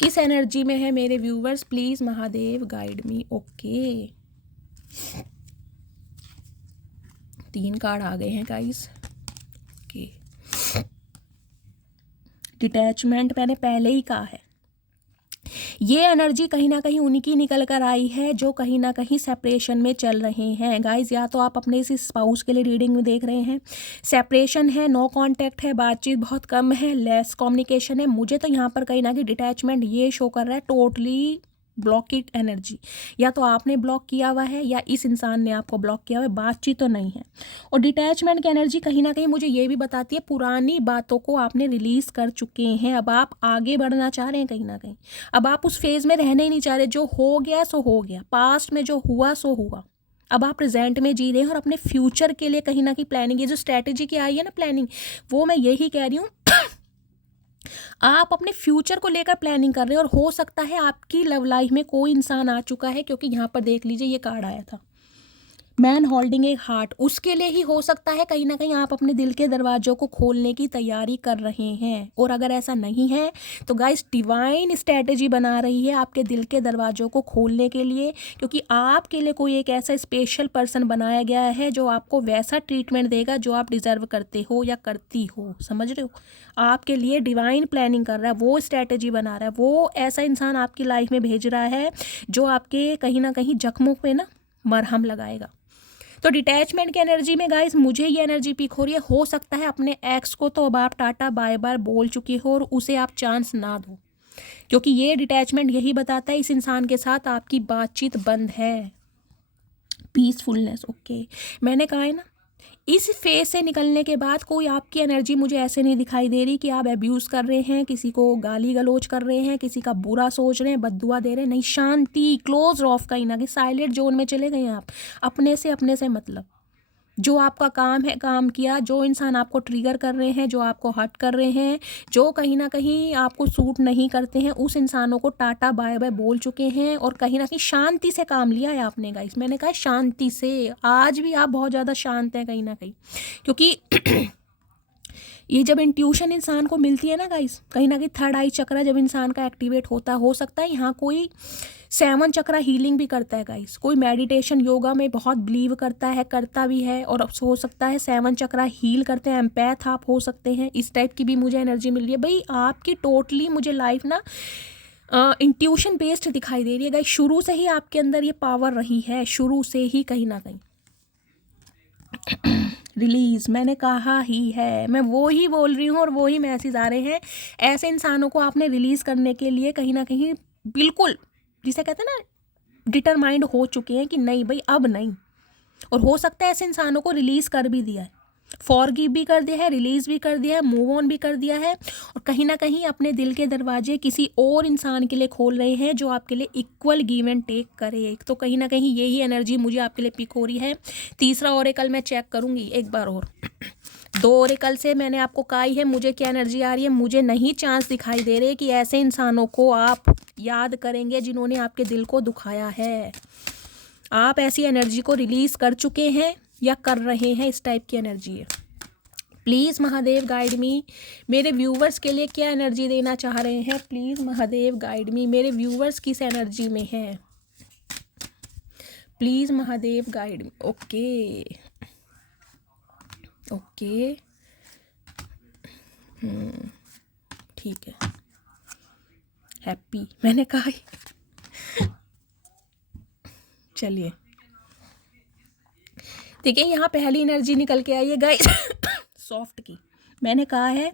किस एनर्जी में है मेरे viewers, please Mahadev guide me. Okay, 3 card आ गए हैं गाइस। ओके, डिटैचमेंट मैंने पहले ही कहा है, ये एनर्जी कहीं ना कहीं उनकी निकल कर आई है जो कहीं ना कहीं सेपरेशन में चल रहे हैं गाइज। या तो आप अपने इस स्पाउस के लिए रीडिंग में देख रहे हैं, सेपरेशन है, नो कांटेक्ट है, बातचीत बहुत कम है, लेस कम्युनिकेशन है। मुझे तो यहाँ पर कहीं ना कहीं डिटैचमेंट ये शो कर रहा है, टोटली ब्लॉकेड एनर्जी। या तो आपने ब्लॉक किया हुआ है या इस इंसान ने आपको ब्लॉक किया हुआ है, बातचीत तो नहीं है। और डिटैचमेंट की एनर्जी कहीं ना कहीं मुझे ये भी बताती है पुरानी बातों को आपने रिलीज कर चुके हैं, अब आप आगे बढ़ना चाह रहे हैं कहीं ना कहीं। अब आप उस फेज में रहने ही नहीं चाह रहे, जो हो गया सो हो गया, पास्ट में जो हुआ सो हुआ। अब आप प्रेजेंट में जी रहे हैं और अपने फ्यूचर के लिए कहीं ना कहीं प्लानिंग, ये जो स्ट्रैटेजी की आई है ना प्लानिंग, वो मैं यही कह रही हूँ आप अपने फ्यूचर को लेकर प्लानिंग कर रहे हैं। और हो सकता है आपकी लव लाइफ में कोई इंसान आ चुका है, क्योंकि यहाँ पर देख लीजिए ये कार्ड आया था, मैन होल्डिंग ए हार्ट, उसके लिए ही हो सकता है कहीं ना कहीं आप अपने दिल के दरवाजों को खोलने की तैयारी कर रहे हैं। और अगर ऐसा नहीं है तो गाइस डिवाइन स्ट्रैटेजी बना रही है आपके दिल के दरवाजों को खोलने के लिए, क्योंकि आपके लिए कोई एक ऐसा स्पेशल पर्सन बनाया गया है जो आपको वैसा ट्रीटमेंट देगा जो आप डिजर्व करते हो या करती हो। समझ रहे हो, आपके लिए डिवाइन प्लानिंग कर रहा है, वो स्ट्रैटेजी बना रहा है, वो ऐसा इंसान आपकी लाइफ में भेज रहा है जो आपके कहीं ना कहीं जख्मों पे ना मरहम लगाएगा। तो डिटैचमेंट की एनर्जी में गाइस मुझे ये एनर्जी पिक हो रही है, हो सकता है अपने एक्स को तो अब आप टाटा बाय बाय बोल चुकी हो और उसे आप चांस ना दो, क्योंकि ये डिटैचमेंट यही बताता है इस इंसान के साथ आपकी बातचीत बंद है। पीसफुलनेस, ओके, मैंने कहा है ना इस फेज से निकलने के बाद कोई आपकी एनर्जी मुझे ऐसे नहीं दिखाई दे रही कि आप अब्यूज़ कर रहे हैं, किसी को गाली गलौज कर रहे हैं, किसी का बुरा सोच रहे हैं, बद्दुआ दे रहे हैं, नहीं, शांति, क्लोज ऑफ, कहीं ना कहीं साइलेंट जोन में चले गए आप। अपने से मतलब जो आपका काम है काम किया, जो इंसान आपको ट्रिगर कर रहे हैं, जो आपको हर्ट कर रहे हैं, जो कहीं ना कहीं आपको सूट नहीं करते हैं, उस इंसानों को टाटा बाय बाय बोल चुके हैं और कहीं ना कहीं शांति से काम लिया है आपने गाइस। मैंने कहा शांति से, आज भी आप बहुत ज़्यादा शांत हैं कहीं ना कहीं, क्योंकि ये जब इंट्यूशन इंसान को मिलती है ना गाइस, कहीं ना कहीं थर्ड आई चक्रा जब इंसान का एक्टिवेट होता, हो सकता है यहाँ कोई 7 चक्रा हीलिंग भी करता है गाइस, कोई मेडिटेशन योगा में बहुत बिलीव करता है, करता भी है, और हो सकता है 7 चक्रा हील करते हैं, एम्पैथ आप हो सकते हैं। इस टाइप की भी मुझे एनर्जी मिल रही है भाई आपकी। टोटली मुझे लाइफ ना इंट्यूशन बेस्ड दिखाई दे रही है गाइस, शुरू से ही आपके अंदर ये पावर रही है, शुरू से ही कहीं ना कहीं। रिलीज, मैंने कहा ही है, मैं वो ही बोल रही हूँ और वो ही मैसेज आ रहे हैं। ऐसे इंसानों को आपने रिलीज करने के लिए कहीं ना कहीं बिल्कुल, जिसे कहते हैं ना, डिटरमाइंड हो चुके हैं कि नहीं भाई अब नहीं। और हो सकता है ऐसे इंसानों को रिलीज कर भी दिया है, फॉरगिव भी कर दिया है, रिलीज भी कर दिया है, मूव ऑन भी कर दिया है, और कहीं ना कहीं अपने दिल के दरवाजे किसी और इंसान के लिए खोल रहे हैं जो आपके लिए इक्वल गिव एंड टेक करे। तो कहीं ना कहीं यही एनर्जी मुझे आपके लिए पिक हो रही है। तीसरा ओरेकल मैं चेक करूंगी एक बार और। 2 ओरेकल से मैंने आपको कहा ही है मुझे क्या एनर्जी आ रही है। मुझे नहीं चांस दिखाई दे रहे कि ऐसे इंसानों को आप याद करेंगे जिन्होंने आपके दिल को दुखाया है। आप ऐसी एनर्जी को रिलीज कर चुके हैं या कर रहे हैं, इस टाइप की एनर्जी है। प्लीज़ महादेव गाइड मी, मेरे व्यूवर्स के लिए क्या एनर्जी देना चाह रहे हैं, प्लीज़ महादेव गाइड मी, मेरे व्यूवर्स किस एनर्जी में हैं, please Mahadev guide me. Okay okay, ठीक है, हैप्पी, मैंने कहा ही। चलिए देखिए, यहाँ पहली एनर्जी निकल के आई है गाइस सॉफ्ट की। मैंने कहा है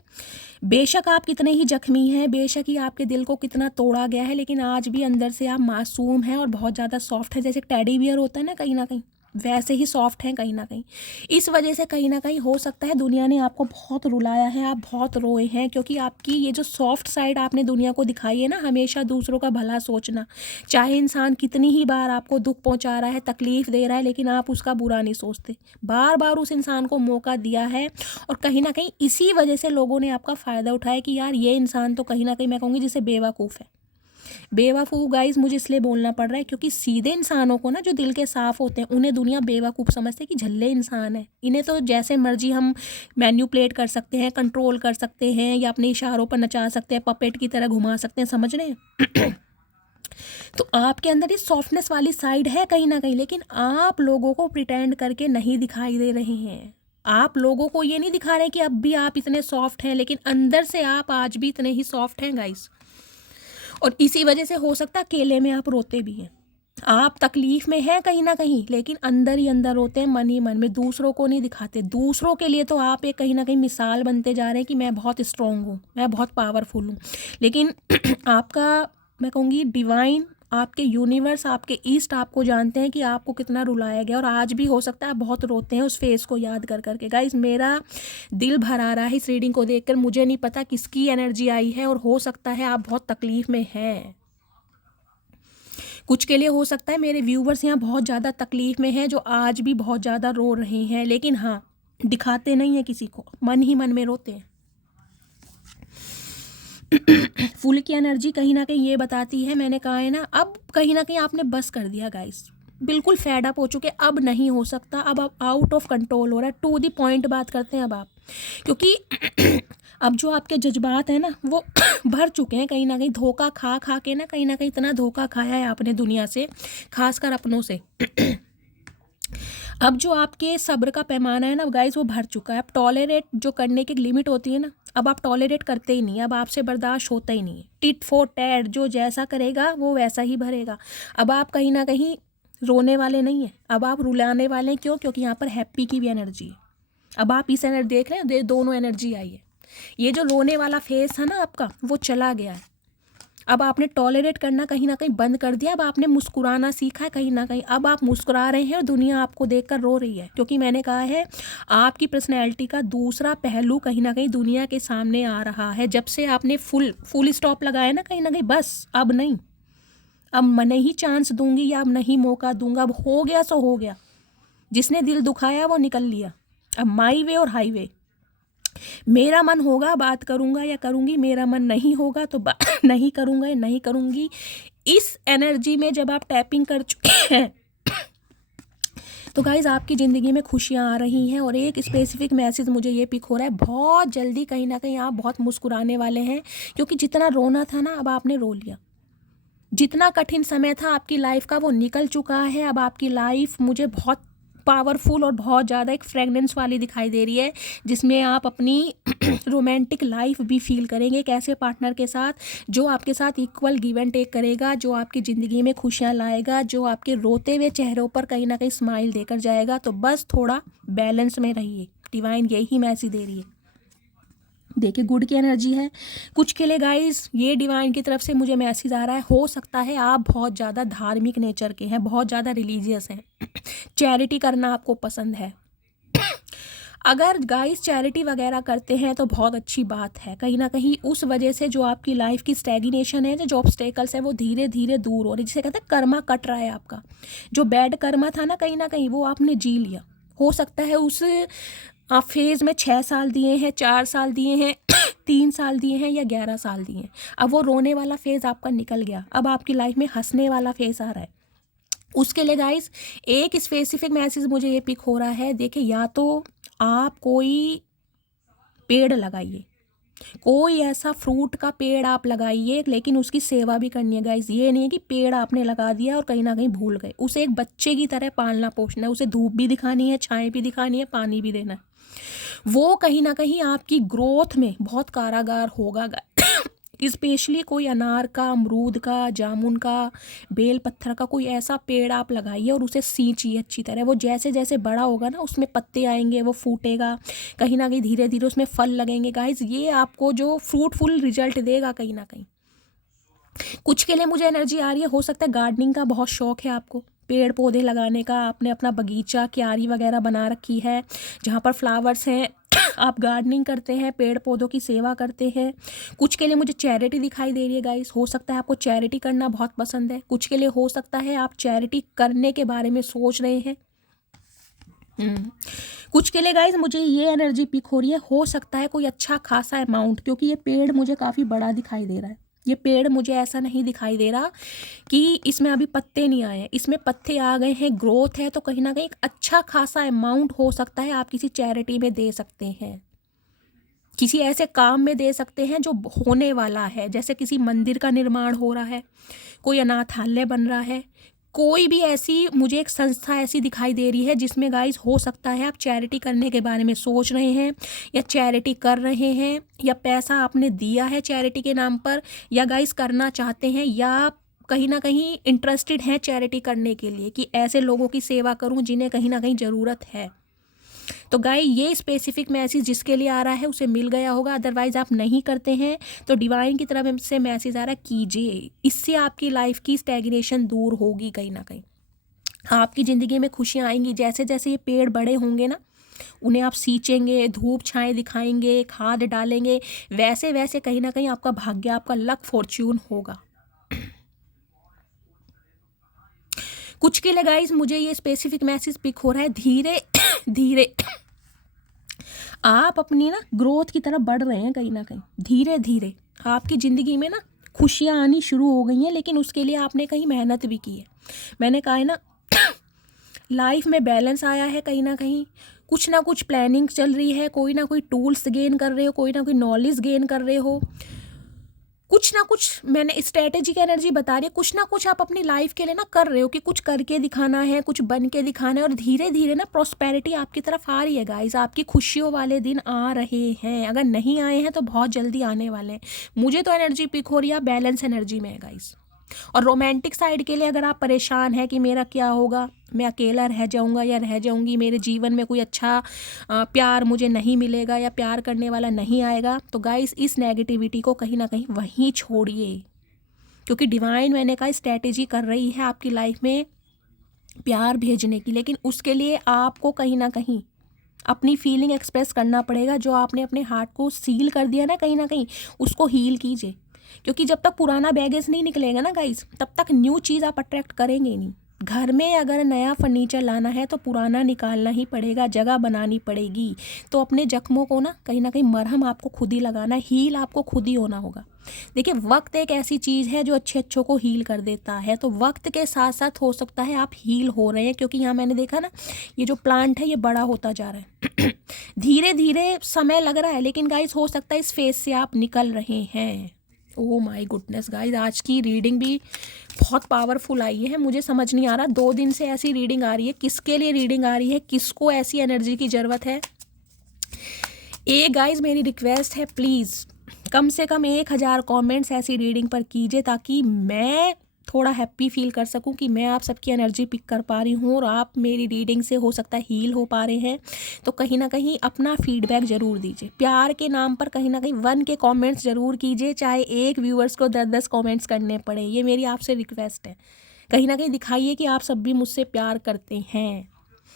बेशक आप कितने ही जख्मी हैं, बेशक ही आपके दिल को कितना तोड़ा गया है, लेकिन आज भी अंदर से आप मासूम हैं और बहुत ज़्यादा सॉफ्ट है। जैसे टेडी बियर होता है ना कहीं ना कहीं, वैसे ही सॉफ्ट हैं कहीं ना कहीं। इस वजह से कहीं ना कहीं हो सकता है दुनिया ने आपको बहुत रुलाया है, आप बहुत रोए हैं, क्योंकि आपकी ये जो सॉफ्ट साइड आपने दुनिया को दिखाई है ना, हमेशा दूसरों का भला सोचना, चाहे इंसान कितनी ही बार आपको दुख पहुंचा रहा है, तकलीफ़ दे रहा है, लेकिन आप उसका बुरा नहीं सोचते, बार बार उस इंसान को मौका दिया है। और कहीं ना कहीं इसी वजह से लोगों ने आपका फ़ायदा उठाया कि यार ये इंसान तो कहीं ना कहीं मैं कहूँगी जिसे बेवकूफ़ है। बेवकूफ़ गाइस मुझे इसलिए बोलना पड़ रहा है क्योंकि सीधे इंसानों को ना, जो दिल के साफ़ होते हैं, उन्हें दुनिया बेवकूफ़ समझते हैं कि झल्ले इंसान है, इन्हें तो जैसे मर्जी हम मैन्युपुलेट कर सकते हैं, कंट्रोल कर सकते हैं, या अपने इशारों पर नचा सकते हैं, पपेट की तरह घुमा सकते हैं, समझ रहे हैं तो आपके अंदर ये सॉफ्टनेस वाली साइड है कहीं ना कहीं, लेकिन आप लोगों को प्रिटेंड करके नहीं दिखाई दे रहे हैं। आप लोगों को ये नहीं दिखा रहे कि अब भी आप इतने सॉफ्ट हैं, लेकिन अंदर से आप आज भी इतने ही सॉफ्ट हैं गाइस। और इसी वजह से हो सकता है अकेले में आप रोते भी हैं, आप तकलीफ में हैं कहीं ना कहीं, लेकिन अंदर ही अंदर रोते हैं, मन ही मन में, दूसरों को नहीं दिखाते। दूसरों के लिए तो आप एक कहीं ना कहीं मिसाल बनते जा रहे हैं कि मैं बहुत स्ट्रॉन्ग हूँ, मैं बहुत पावरफुल हूँ, लेकिन आपका, मैं कहूँगी डिवाइन, आपके यूनिवर्स, आपके ईस्ट आपको जानते हैं कि आपको कितना रुलाया गया। और आज भी हो सकता है आप बहुत रोते हैं उस फेस को याद कर करके। गाइज मेरा दिल भर आ रहा है इस रीडिंग को देखकर, मुझे नहीं पता किसकी एनर्जी आई है, और हो सकता है आप बहुत तकलीफ में हैं। कुछ के लिए हो सकता है मेरे व्यूवर्स यहाँ बहुत ज़्यादा तकलीफ में हैं, जो आज भी बहुत ज़्यादा रो रहे हैं, लेकिन हाँ दिखाते नहीं हैं किसी को, मन ही मन में रोते हैं। फुल की एनर्जी कहीं ना कहीं ये बताती है, मैंने कहा है ना, अब कहीं ना कहीं आपने बस कर दिया गाइस, बिल्कुल फेड अप हो चुके, अब नहीं हो सकता, अब आप आउट ऑफ कंट्रोल हो रहा है। टू दी पॉइंट बात करते हैं अब आप, क्योंकि अब जो आपके जज्बात हैं ना वो भर चुके हैं कहीं ना कहीं, धोखा खा खा के ना कहीं इतना धोखा खाया है आपने दुनिया से, खासकर अपनों से। अब जो आपके सब्र का पैमाना है ना गाइस वो भर चुका है। अब टॉलरेट जो करने की लिमिट होती है ना, अब आप टॉलरेट करते ही नहीं, अब आपसे बर्दाश्त होता ही नहीं है। टिट फॉर टैट, जो जैसा करेगा वो वैसा ही भरेगा। अब आप कहीं ना कहीं रोने वाले नहीं हैं, अब आप रुलाने वाले हैं। क्यों? क्योंकि यहाँ पर हैप्पी की भी एनर्जी है। अब आप इस एनर्जी देख रहे हैं, दोनों एनर्जी आई है। ये जो रोने वाला फेस है ना आपका, वो चला गया है। अब आपने टॉलरेट करना कहीं ना कहीं बंद कर दिया, अब आपने मुस्कुराना सीखा है कहीं ना कहीं। अब आप मुस्कुरा रहे हैं और दुनिया आपको देखकर रो रही है, क्योंकि मैंने कहा है आपकी पर्सनैलिटी का दूसरा पहलू कहीं ना कहीं दुनिया के सामने आ रहा है। जब से आपने फुल स्टॉप लगाया ना कहीं ना कहीं, बस अब नहीं, अब मैं नहीं चांस दूंगी या अब नहीं मौका दूंगा, अब हो गया सो हो गया। जिसने दिल दुखाया वो निकल लिया। अब माई वे और हाईवे, मेरा मन होगा बात करूंगा या करूंगी, मेरा मन नहीं होगा तो नहीं करूंगा या नहीं करूंगी। इस एनर्जी में जब आप टैपिंग कर चुके हैं तो गाइज आपकी ज़िंदगी में खुशियाँ आ रही हैं। और एक स्पेसिफिक मैसेज मुझे ये पिक हो रहा है, बहुत जल्दी कहीं ना कहीं आप बहुत मुस्कुराने वाले हैं, क्योंकि जितना रोना था ना अब आपने रो लिया। जितना कठिन समय था आपकी लाइफ का वो निकल चुका है। अब आपकी लाइफ मुझे बहुत पावरफुल और बहुत ज़्यादा एक फ्रेगनेंस वाली दिखाई दे रही है, जिसमें आप अपनी रोमांटिक लाइफ भी फील करेंगे एक ऐसे पार्टनर के साथ जो आपके साथ इक्वल गिव एंड टेक करेगा, जो आपकी ज़िंदगी में खुशियाँ लाएगा, जो आपके रोते हुए चेहरों पर कहीं ना कहीं स्माइल देकर जाएगा। तो बस थोड़ा बैलेंस में रहिए, डिवाइन यही मैसेज दे रही है। देखिए गुड की एनर्जी है। कुछ के लिए गाइस ये डिवाइन की तरफ से मुझे मैसेज आ रहा है, हो सकता है आप बहुत ज़्यादा धार्मिक नेचर के हैं, बहुत ज़्यादा रिलीजियस हैं, चैरिटी करना आपको पसंद है। अगर गाइस चैरिटी वगैरह करते हैं तो बहुत अच्छी बात है। कहीं ना कहीं उस वजह से जो आपकी लाइफ की स्टैग्नेशन है, जो ऑब्स्टेकल्स है वो धीरे धीरे दूर हो रहे, जिसे कहते हैं कर्मा कट रहा है आपका। जो बैड कर्मा था ना कहीं वो आपने जी लिया। हो सकता है उस आप फेज़ में 6 साल दिए हैं, 4 साल दिए हैं, 3 साल दिए हैं या 11 साल दिए हैं। अब वो रोने वाला फेज़ आपका निकल गया, अब आपकी लाइफ में हंसने वाला फेज़ आ रहा है। उसके लिए गाइस एक स्पेसिफिक मैसेज मुझे ये पिक हो रहा है। देखिए या तो आप कोई पेड़ लगाइए, कोई ऐसा फ्रूट का पेड़ आप लगाइए, लेकिन उसकी सेवा भी करनी है गाइस। ये नहीं है कि पेड़ आपने लगा दिया और कहीं ना कहीं भूल गए, उसे एक बच्चे की तरह पालना पोषना है, उसे धूप भी दिखानी है, छाएं भी दिखानी है, पानी भी देना है। वो कहीं ना कहीं आपकी ग्रोथ में बहुत कारागार होगा। स्पेशली कोई अनार का, अमरूद का, जामुन का, बेल पत्थर का कोई ऐसा पेड़ आप लगाइए और उसे सींचिए अच्छी तरह। वो जैसे जैसे बड़ा होगा ना उसमें पत्ते आएंगे, वो फूटेगा, कहीं ना कहीं धीरे धीरे उसमें फल लगेंगे। गाइज ये आपको जो फ्रूटफुल रिजल्ट देगा कहीं ना कहीं। कुछ के लिए मुझे एनर्जी आ रही है, हो सकता है गार्डनिंग का बहुत शौक है आपको, पेड़ पौधे लगाने का, आपने अपना बगीचा क्यारी वगैरह बना रखी है जहाँ पर फ्लावर्स हैं, आप गार्डनिंग करते हैं, पेड़ पौधों की सेवा करते हैं। कुछ के लिए मुझे चैरिटी दिखाई दे रही है गाइस, हो सकता है आपको चैरिटी करना बहुत पसंद है। कुछ के लिए हो सकता है आप चैरिटी करने के बारे में सोच रहे हैं। कुछ के लिए गाइस मुझे ये एनर्जी पिक हो रही है, हो सकता है कोई अच्छा खासा अमाउंट, क्योंकि ये पेड़ मुझे काफ़ी बड़ा दिखाई दे रहा है। ये पेड़ मुझे ऐसा नहीं दिखाई दे रहा कि इसमें अभी पत्ते नहीं आए हैं, इसमें पत्ते आ गए हैं, ग्रोथ है। तो कहीं ना कहीं एक अच्छा खासा अमाउंट हो सकता है आप किसी चैरिटी में दे सकते हैं, किसी ऐसे काम में दे सकते हैं जो होने वाला है। जैसे किसी मंदिर का निर्माण हो रहा है, कोई अनाथालय बन रहा है, कोई भी ऐसी मुझे एक संस्था ऐसी दिखाई दे रही है जिसमें गाइस हो सकता है आप चैरिटी करने के बारे में सोच रहे हैं या चैरिटी कर रहे हैं या पैसा आपने दिया है चैरिटी के नाम पर या गाइस करना चाहते हैं या कहीं ना कहीं इंटरेस्टेड हैं चैरिटी करने के लिए कि ऐसे लोगों की सेवा करूं जिन्हें कहीं ना कहीं ज़रूरत है। तो गाय ये स्पेसिफिक मैसेज जिसके लिए आ रहा है उसे मिल गया होगा, अदरवाइज आप नहीं करते हैं तो डिवाइन की तरफ से मैसेज आ रहा है कीजिए। इससे आपकी लाइफ की स्टैग्नेशन दूर होगी, कहीं ना कहीं आपकी ज़िंदगी में खुशियाँ आएंगी। जैसे जैसे ये पेड़ बड़े होंगे ना, उन्हें आप सींचेंगे, धूप छाएं दिखाएंगे, खाद डालेंगे, वैसे वैसे कहीं ना कहीं आपका भाग्य, आपका लक, फॉर्च्यून होगा। कुछ के लिए गाइस मुझे ये स्पेसिफिक मैसेज पिक हो रहा है, धीरे धीरे आप अपनी ना ग्रोथ की तरफ बढ़ रहे हैं। कहीं ना कहीं धीरे धीरे आपकी ज़िंदगी में ना खुशियाँ आनी शुरू हो गई हैं, लेकिन उसके लिए आपने कहीं मेहनत भी की है। मैंने कहा है ना लाइफ में बैलेंस आया है, कहीं ना कहीं कुछ ना कुछ प्लानिंग चल रही है, कोई ना कोई टूल्स गेन कर रहे हो, कोई ना कोई नॉलेज गेन कर रहे हो, कुछ ना कुछ मैंने स्ट्रेटेजी की एनर्जी बता रही है, कुछ ना कुछ आप अपनी लाइफ के लिए ना कर रहे हो कि कुछ करके दिखाना है, कुछ बन के दिखाना है, और धीरे धीरे ना प्रॉस्पेरिटी आपकी तरफ आ रही है गाइस। आपकी खुशियों वाले दिन आ रहे हैं, अगर नहीं आए हैं तो बहुत जल्दी आने वाले हैं। मुझे तो एनर्जी पिक हो रही है, बैलेंस एनर्जी में है गाइस। और रोमांटिक साइड के लिए अगर आप परेशान हैं कि मेरा क्या होगा, मैं अकेला रह जाऊंगा या रह जाऊंगी, मेरे जीवन में कोई अच्छा प्यार मुझे नहीं मिलेगा या प्यार करने वाला नहीं आएगा, तो गाइस इस नेगेटिविटी को कहीं ना कहीं वहीं छोड़िए, क्योंकि डिवाइन मैंने कहा स्ट्रैटेजी कर रही है आपकी लाइफ में प्यार भेजने की। लेकिन उसके लिए आपको कहीं ना कहीं अपनी फीलिंग एक्सप्रेस करना पड़ेगा। जो आपने अपने हार्ट को सील कर दिया ना कहीं उसको हील कीजिए, क्योंकि जब तक पुराना बैगेज नहीं निकलेगा ना गाइस, तब तक न्यू चीज़ आप अट्रैक्ट करेंगे नहीं। घर में अगर नया फर्नीचर लाना है तो पुराना निकालना ही पड़ेगा, जगह बनानी पड़ेगी। तो अपने जख्मों को ना कहीं मरहम आपको खुद ही लगाना, हील आपको खुद ही होना होगा। देखिए वक्त एक ऐसी चीज़ है जो अच्छों को हील कर देता है। तो वक्त के साथ साथ हो सकता है आप हील हो रहे हैं, क्योंकि यहाँ मैंने देखा ना ये जो प्लांट है ये बड़ा होता जा रहा है धीरे धीरे समय लग रहा है, लेकिन गाइस हो सकता है इस फेज से आप निकल रहे हैं। ओह माय गुडनेस गाइस, आज की रीडिंग भी बहुत पावरफुल आई है। मुझे समझ नहीं आ रहा 2 दिन से ऐसी रीडिंग आ रही है, किसके लिए रीडिंग आ रही है, किसको ऐसी एनर्जी की ज़रूरत है। गाइस मेरी रिक्वेस्ट है, प्लीज़ कम से कम 1000 कमेंट्स ऐसी रीडिंग पर कीजिए, ताकि मैं थोड़ा हैप्पी फील कर सकूं कि मैं आप सबकी एनर्जी पिक कर पा रही हूं और आप मेरी रीडिंग से हो सकता है हील हो पा रहे हैं। तो कहीं ना कहीं अपना फीडबैक ज़रूर दीजिए, प्यार के नाम पर कहीं ना कहीं 1 के कमेंट्स ज़रूर कीजिए, चाहे एक व्यूअर्स को 10-10 कमेंट्स करने पड़े। ये मेरी आपसे रिक्वेस्ट है, कहीं ना कहीं दिखाइए कि आप सब भी मुझसे प्यार करते हैं।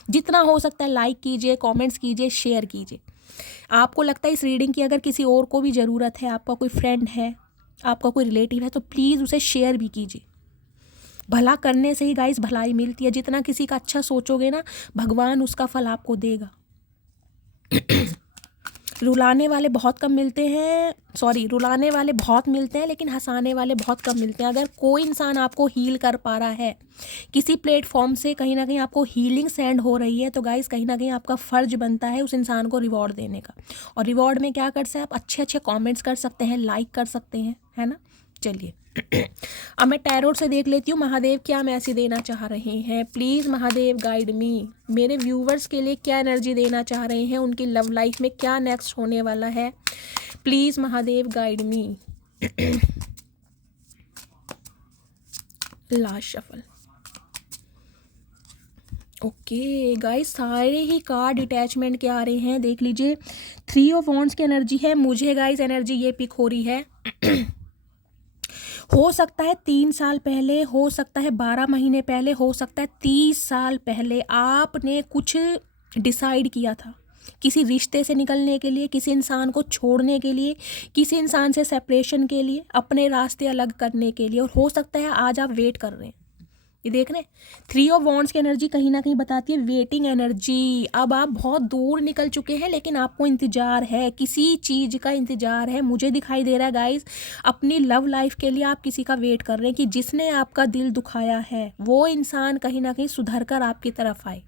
जितना हो सकता है लाइक कीजिए, कमेंट्स कीजिए, शेयर कीजिए। आपको लगता है इस रीडिंग की अगर किसी और को भी ज़रूरत है, आपका कोई फ्रेंड है, आपका कोई रिलेटिव है, तो प्लीज़ उसे शेयर भी कीजिए। भला करने से ही गाइस भलाई मिलती है। जितना किसी का अच्छा सोचोगे ना, भगवान उसका फल आपको देगा। रुलाने वाले बहुत कम मिलते हैं, रुलाने वाले बहुत मिलते हैं, लेकिन हंसाने वाले बहुत कम मिलते हैं। अगर कोई इंसान आपको हील कर पा रहा है किसी प्लेटफॉर्म से, कहीं ना कहीं आपको हीलिंग सेंड हो रही है, तो गाइस कहीं ना कहीं आपका फ़र्ज बनता है उस इंसान को रिवॉर्ड देने का। और रिवॉर्ड में क्या कर सकते हैं आप, अच्छे अच्छे कमेंट्स कर सकते हैं, लाइक कर सकते हैं, है ना। चलिए अब मैं टैरोट से देख लेती हूँ महादेव क्या मैसेज देना चाह रहे हैं। प्लीज़ महादेव गाइड मी, मेरे व्यूवर्स के लिए क्या एनर्जी देना चाह रहे हैं, उनकी लव लाइफ में क्या नेक्स्ट होने वाला है। Please Mahadev guide me. Last shuffle. Okay guys, सारे ही कार्ड अटैचमेंट के आ रहे हैं, देख लीजिए। 3 ऑफ वॉन्ड्स की एनर्जी है मुझे गाइस, एनर्जी ये पिक हो रही है। हो सकता है 3 साल पहले, हो सकता है 12 महीने पहले, हो सकता है 30 साल पहले आपने कुछ डिसाइड किया था किसी रिश्ते से निकलने के लिए, किसी इंसान को छोड़ने के लिए, किसी इंसान से सेपरेशन के लिए, अपने रास्ते अलग करने के लिए। और हो सकता है आज आप वेट कर रहे हैं। ये देख रहे हैं 3 ऑफ वॉन्ड्स की एनर्जी कहीं ना कहीं बताती है वेटिंग एनर्जी। अब आप बहुत दूर निकल चुके हैं, लेकिन आपको इंतजार है, किसी चीज़ का इंतजार है। मुझे दिखाई दे रहा है गाइस, अपनी लव लाइफ के लिए आप किसी का वेट कर रहे हैं कि जिसने आपका दिल दुखाया है वो इंसान कहीं ना कहीं सुधर कर आपकी तरफ आए।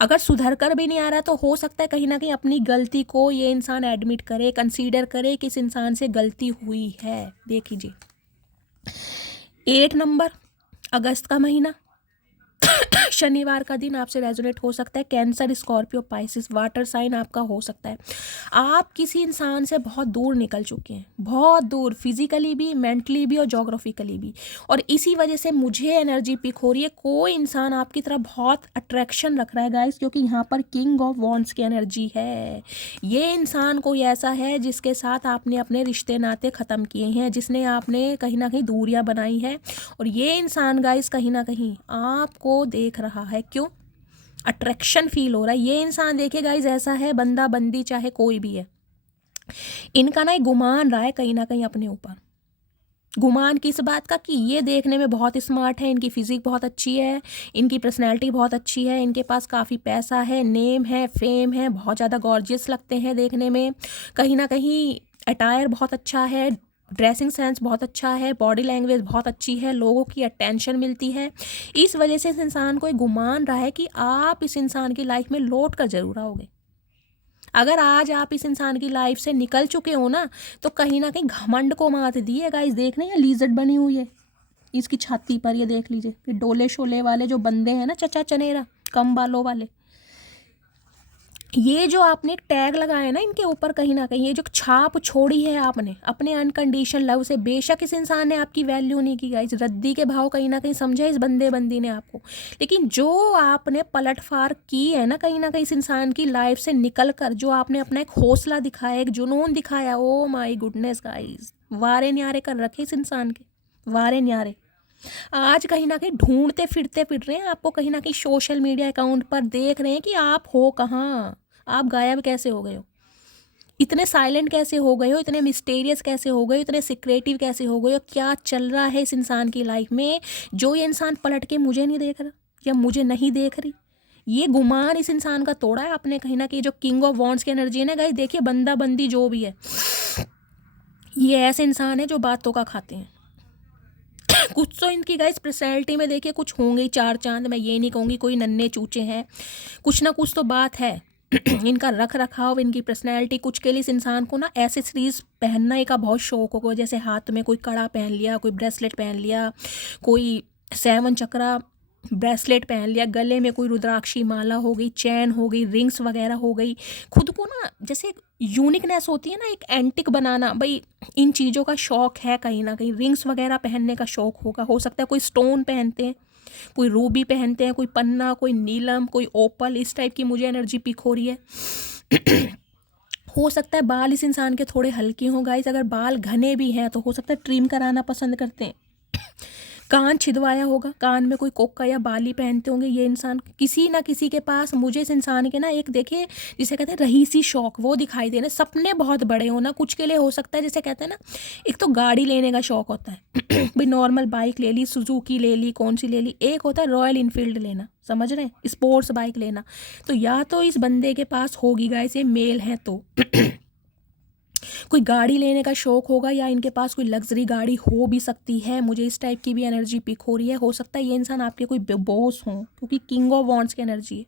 अगर सुधर कर भी नहीं आ रहा तो हो सकता है कहीं ना कहीं अपनी गलती को ये इंसान एडमिट करे, कंसीडर करे कि इस इंसान से गलती हुई है। देख लीजिए 8 नंबर, अगस्त का महीना, शनिवार का दिन आपसे रेजोनेट हो सकता है। Cancer, Scorpio, Pisces, water sign आपका हो सकता है। आप किसी इंसान से बहुत दूर निकल चुके हैं, बहुत दूर, फिजिकली भी, मेंटली भी और जोग्राफिकली भी, और इसी वजह से मुझे एनर्जी पिक हो रही है। कोई इंसान आपकी तरफ बहुत अट्रैक्शन रख रहा है गाइस, क्योंकि यहाँ पर किंग ऑफ वॉन्ड्स की एनर्जी है। ये इंसान कोई ऐसा है जिसके साथ आपने अपने रिश्ते नाते ख़त्म किए हैं, जिसने आपने कहीं ना कहीं दूरियां बनाई है, और ये इंसान गाइस कहीं ना कहीं आपको देख रहा है। क्यों? अट्रैक्शन फील हो रहा है। ये इंसान देखिए गाइस ऐसा है, बंदा बंदी चाहे कोई भी है, इनका ना एक गुमान रहा है कहीं ना कहीं अपने ऊपर। गुमान किस बात का? कि ये देखने में बहुत स्मार्ट है, इनकी फिजिक बहुत अच्छी है, इनकी पर्सनैलिटी बहुत अच्छी है, इनके पास काफ़ी पैसा है, नेम है, फेम है, बहुत ज़्यादा गॉर्जियस लगते हैं देखने में, कहीं ना कहीं अटायर बहुत अच्छा है, ड्रेसिंग सेंस बहुत अच्छा है, बॉडी लैंग्वेज बहुत अच्छी है, लोगों की अटेंशन मिलती है। इस वजह से इस इंसान को एक गुमान रहा है कि आप इस इंसान की लाइफ में लौट कर जरूर आओगे। अगर आज आप इस इंसान की लाइफ से निकल चुके हो ना, तो कहीं ना कहीं घमंड को मात दिए गाइस। देख रहे हैं लीजर्ड बनी हुई है इसकी छाती पर, ये देख लीजिए, ये डोले शोले वाले जो बंदे हैं ना, चचा चनेरा कम बालों वाले, ये जो आपने एक टैग लगाया ना इनके ऊपर, कहीं ना कहीं ये जो छाप छोड़ी है आपने अपने अनकंडीशन लव से, बेशक इस इंसान ने आपकी वैल्यू नहीं की गाइस, रद्दी के भाव कहीं ना कहीं समझा इस बंदे बंदी ने आपको, लेकिन जो आपने पलटफार की है ना कहीं इस इंसान की लाइफ से निकल कर, जो आपने अपना एक हौसला दिखाया, एक जुनून दिखाया, ओ माई गुडनेस गाइस, वारे न्यारे कर रखे इस इंसान के, वारे न्यारे। आज कहीं ना कहीं ढूंढते फिरते फिर रहे हैं आपको, कहीं ना कहीं सोशल मीडिया अकाउंट पर देख रहे हैं कि आप हो कहाँ, आप गायब कैसे हो गए हो, इतने साइलेंट कैसे हो गए हो, इतने मिस्टीरियस कैसे हो गए हो, इतने सिक्रेटिव कैसे हो गए हो, क्या चल रहा है इस इंसान की लाइफ में, जो ये इंसान पलट के मुझे नहीं देख रहा या मुझे नहीं देख रही। ये गुमान इस इंसान का तोड़ा है आपने कहीं ना कहीं। जो किंग ऑफ वॉन्ड्स की एनर्जी है ना गाइस, देखिए बंदा बंदी जो भी है, ये ऐसे इंसान है जो बातों का खाते हैं। कुछ तो इनकी गाइस पर्सनैलिटी में देखिए कुछ होंगे ही चार चांद, मैं ये नहीं कहूँगी कोई नन्हे चूचे हैं, कुछ ना कुछ तो बात है। इनका रख रखाव, इनकी पर्सनैलिटी, कुछ के लिए इस इंसान को ना एसेसरीज पहनने का बहुत शौक होगा, जैसे हाथ में कोई कड़ा पहन लिया, कोई ब्रेसलेट पहन लिया, कोई 7 चक्रा ब्रेसलेट पहन लिया, गले में कोई रुद्राक्षी माला हो गई, चैन हो गई, रिंग्स वगैरह हो गई, खुद को ना जैसे यूनिकनेस होती है ना एक एंटिक बनाना, भाई इन चीज़ों का शौक है कहीं ना कहीं, रिंग्स वगैरह पहनने का शौक होगा, हो सकता है कोई स्टोन पहनते हैं, कोई रूबी पहनते हैं, कोई पन्ना, कोई नीलम, कोई ओपल, इस टाइप की मुझे एनर्जी पिक हो रही है। हो सकता है बाल इस इंसान के थोड़े हल्के हों गाइस, अगर बाल घने भी हैं तो हो सकता है ट्रिम कराना पसंद करते हैं। कान छिदवाया होगा, कान में कोई कोका या बाली पहनते होंगे ये इंसान, किसी ना किसी के पास। मुझे इस इंसान के ना एक देखिए जिसे कहते हैं रहीसी शौक, वो दिखाई दे रहे, सपने बहुत बड़े हो ना, कुछ के लिए हो सकता है जिसे कहते हैं ना, एक तो गाड़ी लेने का शौक होता है भाई नॉर्मल बाइक ले ली, सुजुकी ले ली, कौन सी ले ली, एक होता है रॉयल इनफील्ड लेना, समझ रहे हैं, स्पोर्ट्स बाइक लेना। तो या तो इस बंदे के पास होगी गाइस, ये मेल है तो कोई गाड़ी लेने का शौक होगा, या इनके पास कोई लग्जरी गाड़ी हो भी सकती है, मुझे इस टाइप की भी एनर्जी पिक हो रही है। हो सकता है ये इंसान आपके कोई बॉस हो, क्योंकि किंग ऑफ वॉन्ड्स की एनर्जी है,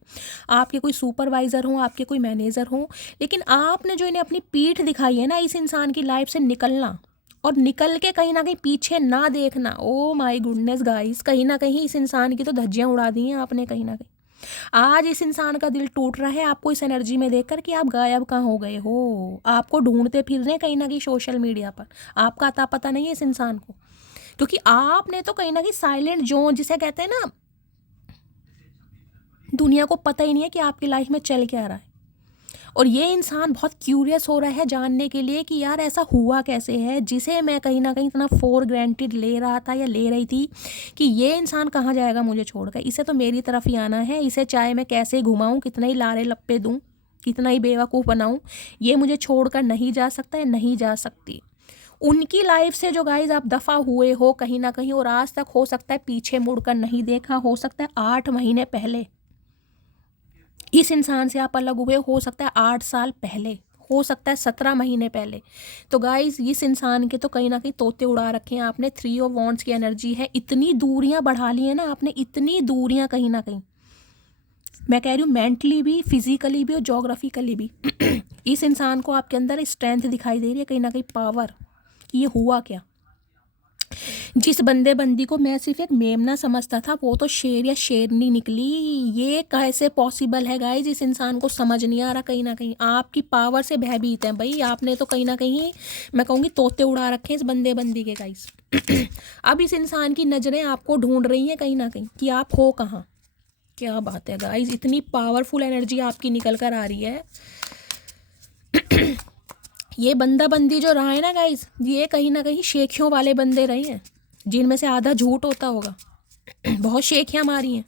आपके कोई सुपरवाइजर हो, आपके कोई मैनेजर हो, लेकिन आपने जो इन्हें अपनी पीठ दिखाई है ना इस इंसान की लाइफ से निकलना, और निकल के कहीं ना कहीं पीछे ना देखना, ओ माई गुडनेस गाइस, कहीं ना कहीं इस इंसान की तो धज्जियां उड़ा दी हैं आपने कहीं ना कहीं। आज इस इंसान का दिल टूट रहा है आपको इस एनर्जी में देखकर कि आप गायब कहाँ हो गए हो, आपको ढूंढते फिर रहे हैं कहीं ना कहीं सोशल मीडिया पर, आपका अता पता नहीं है इस इंसान को, क्योंकि आपने तो कहीं ना कहीं साइलेंट जोन जिसे कहते हैं ना, दुनिया को पता ही नहीं है कि आपकी लाइफ में चल क्या रहा है। और ये इंसान बहुत क्यूरियस हो रहा है जानने के लिए कि यार ऐसा हुआ कैसे है, जिसे मैं कहीं ना कहीं इतना फॉर ग्रांटेड ले रहा था या ले रही थी कि ये इंसान कहाँ जाएगा मुझे छोड़कर, इसे तो मेरी तरफ ही आना है, इसे चाहे मैं कैसे घुमाऊँ, कितना ही लारे लप्पे दूँ, कितना ही बेवकूफ़ बनाऊँ, ये मुझे छोड़कर नहीं जा सकता है, नहीं जा सकती। उनकी लाइफ से जो गाइज आप दफ़ा हुए हो कहीं ना कहीं, और आज तक हो सकता है पीछे मुड़कर नहीं देखा, हो सकता है 8 महीने पहले इस इंसान से आप अलग हुए, हो सकता है 8 साल पहले, हो सकता है 17 महीने पहले। तो गाइज इस इंसान के तो कहीं ना कहीं तोते उड़ा रखे हैं आपने। 3 ऑफ वॉन्ड्स की एनर्जी है, इतनी दूरियां बढ़ा ली है ना आपने, इतनी दूरियां कहीं ना कहीं, मैं कह रही हूँ मेंटली भी, फिजिकली भी और जोग्राफिकली भी। इस इंसान को आपके अंदर स्ट्रेंथ दिखाई दे रही है कहीं ना कहीं, पावर, कि ये हुआ क्या, जिस बंदे बंदी को मैं सिर्फ एक मेमना समझता था, वो तो शेर या शेरनी निकली। ये कैसे पॉसिबल है गाइज? इस इंसान को समझ नहीं आ रहा। कहीं ना कहीं आपकी पावर से भयभीत है भाई। आपने तो कहीं ना कहीं, मैं कहूँगी, तोते उड़ा रखे हैं इस बंदे बंदी के गाइज। अब इस इंसान की नज़रें आपको ढूंढ रही हैं कहीं ना कहीं कि आप हो कहाँ। क्या बात है गाइज, इतनी पावरफुल एनर्जी आपकी निकल कर आ रही है। ये बंदा बंदी जो रहा है ना गाइज, ये कहीं ना कहीं शेखियों वाले बंदे रहे हैं, जिनमें से आधा झूठ होता होगा। बहुत शेखियाँ मारी हैं।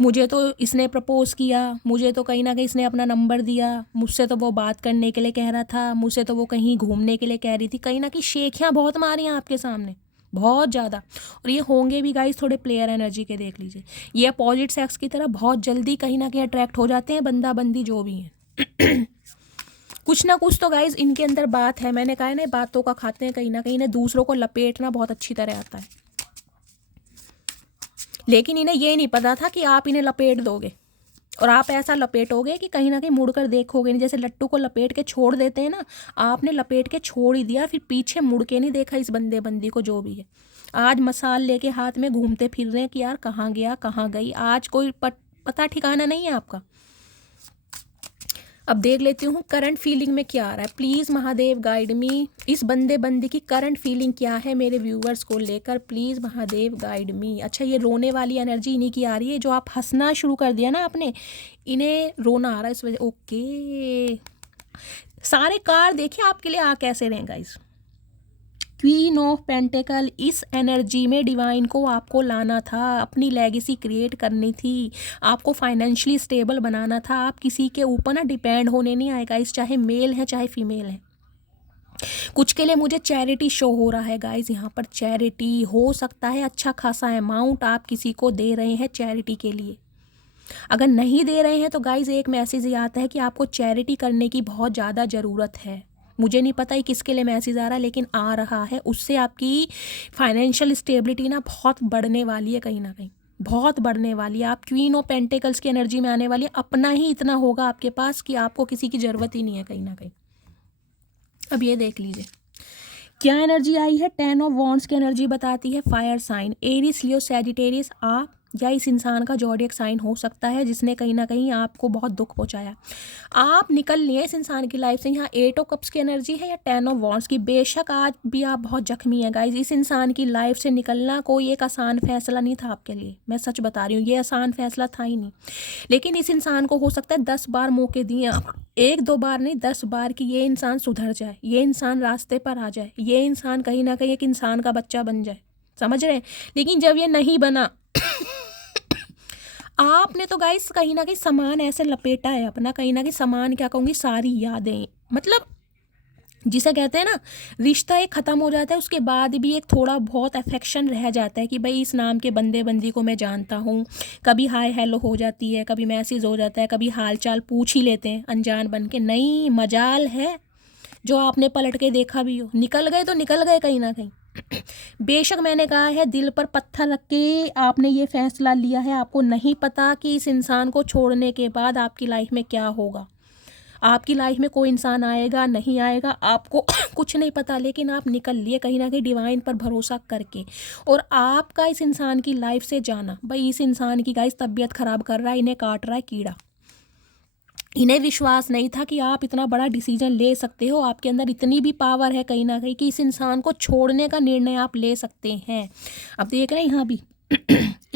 मुझे तो इसने प्रपोज किया, मुझे तो कहीं ना कहीं इसने अपना नंबर दिया, मुझसे तो वो बात करने के लिए कह रहा था, मुझसे तो वो कहीं घूमने के लिए कह रही थी। कहीं ना कहीं शेखियाँ बहुत मारी हैं आपके सामने, बहुत ज़्यादा। और ये होंगे भी गाइस थोड़े प्लेयर एनर्जी के, देख लीजिए। ये अपोजिट सेक्स की तरह बहुत जल्दी कहीं ना कहीं अट्रैक्ट हो जाते हैं, बंदा बंदी जो भी हैं। कुछ ना कुछ तो गाइज इनके अंदर बात है। मैंने कहा है ना, बातों का खाते हैं। कहीं ना कहीं इन्हें दूसरों को लपेटना बहुत अच्छी तरह आता है, लेकिन इन्हें ये नहीं पता था कि आप इन्हें लपेट दोगे, और आप ऐसा लपेटोगे कि कहीं ना कहीं मुड़कर देखोगे नहीं। जैसे लट्टू को लपेट के छोड़ देते हैं ना, आपने लपेट के छोड़ ही दिया, फिर पीछे मुड़ के नहीं देखा इस बंदे बंदी को जो भी है। आज मसाल लेके हाथ में घूमते फिर रहे हैं कि यार कहाँ गया कहाँ गई। आज कोई पता ठिकाना नहीं है आपका। अब देख लेती हूँ करंट फीलिंग में क्या आ रहा है। प्लीज़ महादेव गाइड मी। इस बंदे बंदी की करंट फीलिंग क्या है मेरे व्यूवर्स को लेकर? प्लीज़ महादेव गाइड मी। अच्छा, ये रोने वाली एनर्जी इन्हीं की आ रही है। जो आप हंसना शुरू कर दिया ना आपने, इन्हें रोना आ रहा है इस वजह। ओके, सारे कार्ड देखिए आपके लिए आ कैसे रहे गाइस। क्वीन ऑफ पेंटिकल, इस एनर्जी में डिवाइन को आपको लाना था, अपनी लेगेसी क्रिएट करनी थी, आपको फाइनेंशियली स्टेबल बनाना था। आप किसी के ऊपर ना डिपेंड होने नहीं आएगा, इस चाहे मेल है चाहे फीमेल है। कुछ के लिए मुझे चैरिटी शो हो रहा है गाइज। यहाँ पर चैरिटी हो सकता है अच्छा खासा अमाउंट आप किसी को दे रहे हैं चैरिटी के लिए। अगर नहीं दे रहे हैं तो गाइज एक मैसेज ये आता है कि आपको चैरिटी करने की बहुत ज़्यादा ज़रूरत है। मुझे नहीं पता ही किसके लिए मैसेज आ रहा है, लेकिन आ रहा है। उससे आपकी फाइनेंशियल स्टेबिलिटी ना बहुत बढ़ने वाली है, कहीं ना कहीं बहुत बढ़ने वाली है। आप क्वीन ऑफ पेंटिकल्स की एनर्जी में आने वाली है। अपना ही इतना होगा आपके पास कि आपको किसी की ज़रूरत ही नहीं है कहीं ना कहीं। अब ये देख लीजिए क्या एनर्जी आई है। 10 ऑफ वॉन्ड्स की एनर्जी बताती है फायर साइन, एरीज, लियो, सैजिटेरियस। आप या इस इंसान का ज़ोडिएक साइन हो सकता है जिसने कहीं ना कहीं आपको बहुत दुख पहुंचाया। आप निकल लिए इस इंसान की लाइफ से। यहाँ 8 ऑफ कप्स की एनर्जी है या 10 ऑफ वॉन्ड्स की। बेशक आज भी आप बहुत जख्मी हैं गाइज। इस इंसान की लाइफ से निकलना कोई एक आसान फैसला नहीं था आपके लिए, मैं सच बता रही हूँ। ये आसान फैसला था ही नहीं। लेकिन इस इंसान को हो सकता है 10 बार मौके दिए आप, 1-2 बार नहीं 10 बार, कि ये इंसान सुधर जाए, ये इंसान रास्ते पर आ जाए, ये इंसान कहीं ना कहीं एक इंसान का बच्चा बन जाए। समझ रहे हैं? लेकिन जब ये नहीं बना आपने तो गाइस कहीं ना कहीं सामान ऐसे लपेटा है अपना, कहीं ना कहीं सामान क्या कहूँगी, सारी यादें, मतलब जिसे कहते हैं ना रिश्ता एक ख़त्म हो जाता है, उसके बाद भी एक थोड़ा बहुत अफेक्शन रह जाता है कि भाई इस नाम के बंदे बंदी को मैं जानता हूँ। कभी हाय हेलो हो जाती है, कभी मैसेज हो जाता है, कभी हाल चाल पूछ ही लेते हैं अनजान बन के। नहीं, मजाल है जो आपने पलट के देखा भी हो। निकल गए तो निकल गए कहीं ना कहीं। बेशक मैंने कहा है दिल पर पत्थर रख के आपने ये फैसला लिया है। आपको नहीं पता कि इस इंसान को छोड़ने के बाद आपकी लाइफ में क्या होगा, आपकी लाइफ में कोई इंसान आएगा नहीं आएगा, आपको कुछ नहीं पता। लेकिन आप निकल लिए कहीं ना कहीं डिवाइन पर भरोसा करके। और आपका इस इंसान की लाइफ से जाना, भाई इस इंसान की गाइस तबीयत खराब कर रहा है, इन्हें काट रहा है कीड़ा। इन्हें विश्वास नहीं था कि आप इतना बड़ा डिसीजन ले सकते हो। आपके अंदर इतनी भी पावर है कहीं ना कहीं कि इस इंसान को छोड़ने का निर्णय आप ले सकते हैं। अब देख रहे हैं यहाँ भी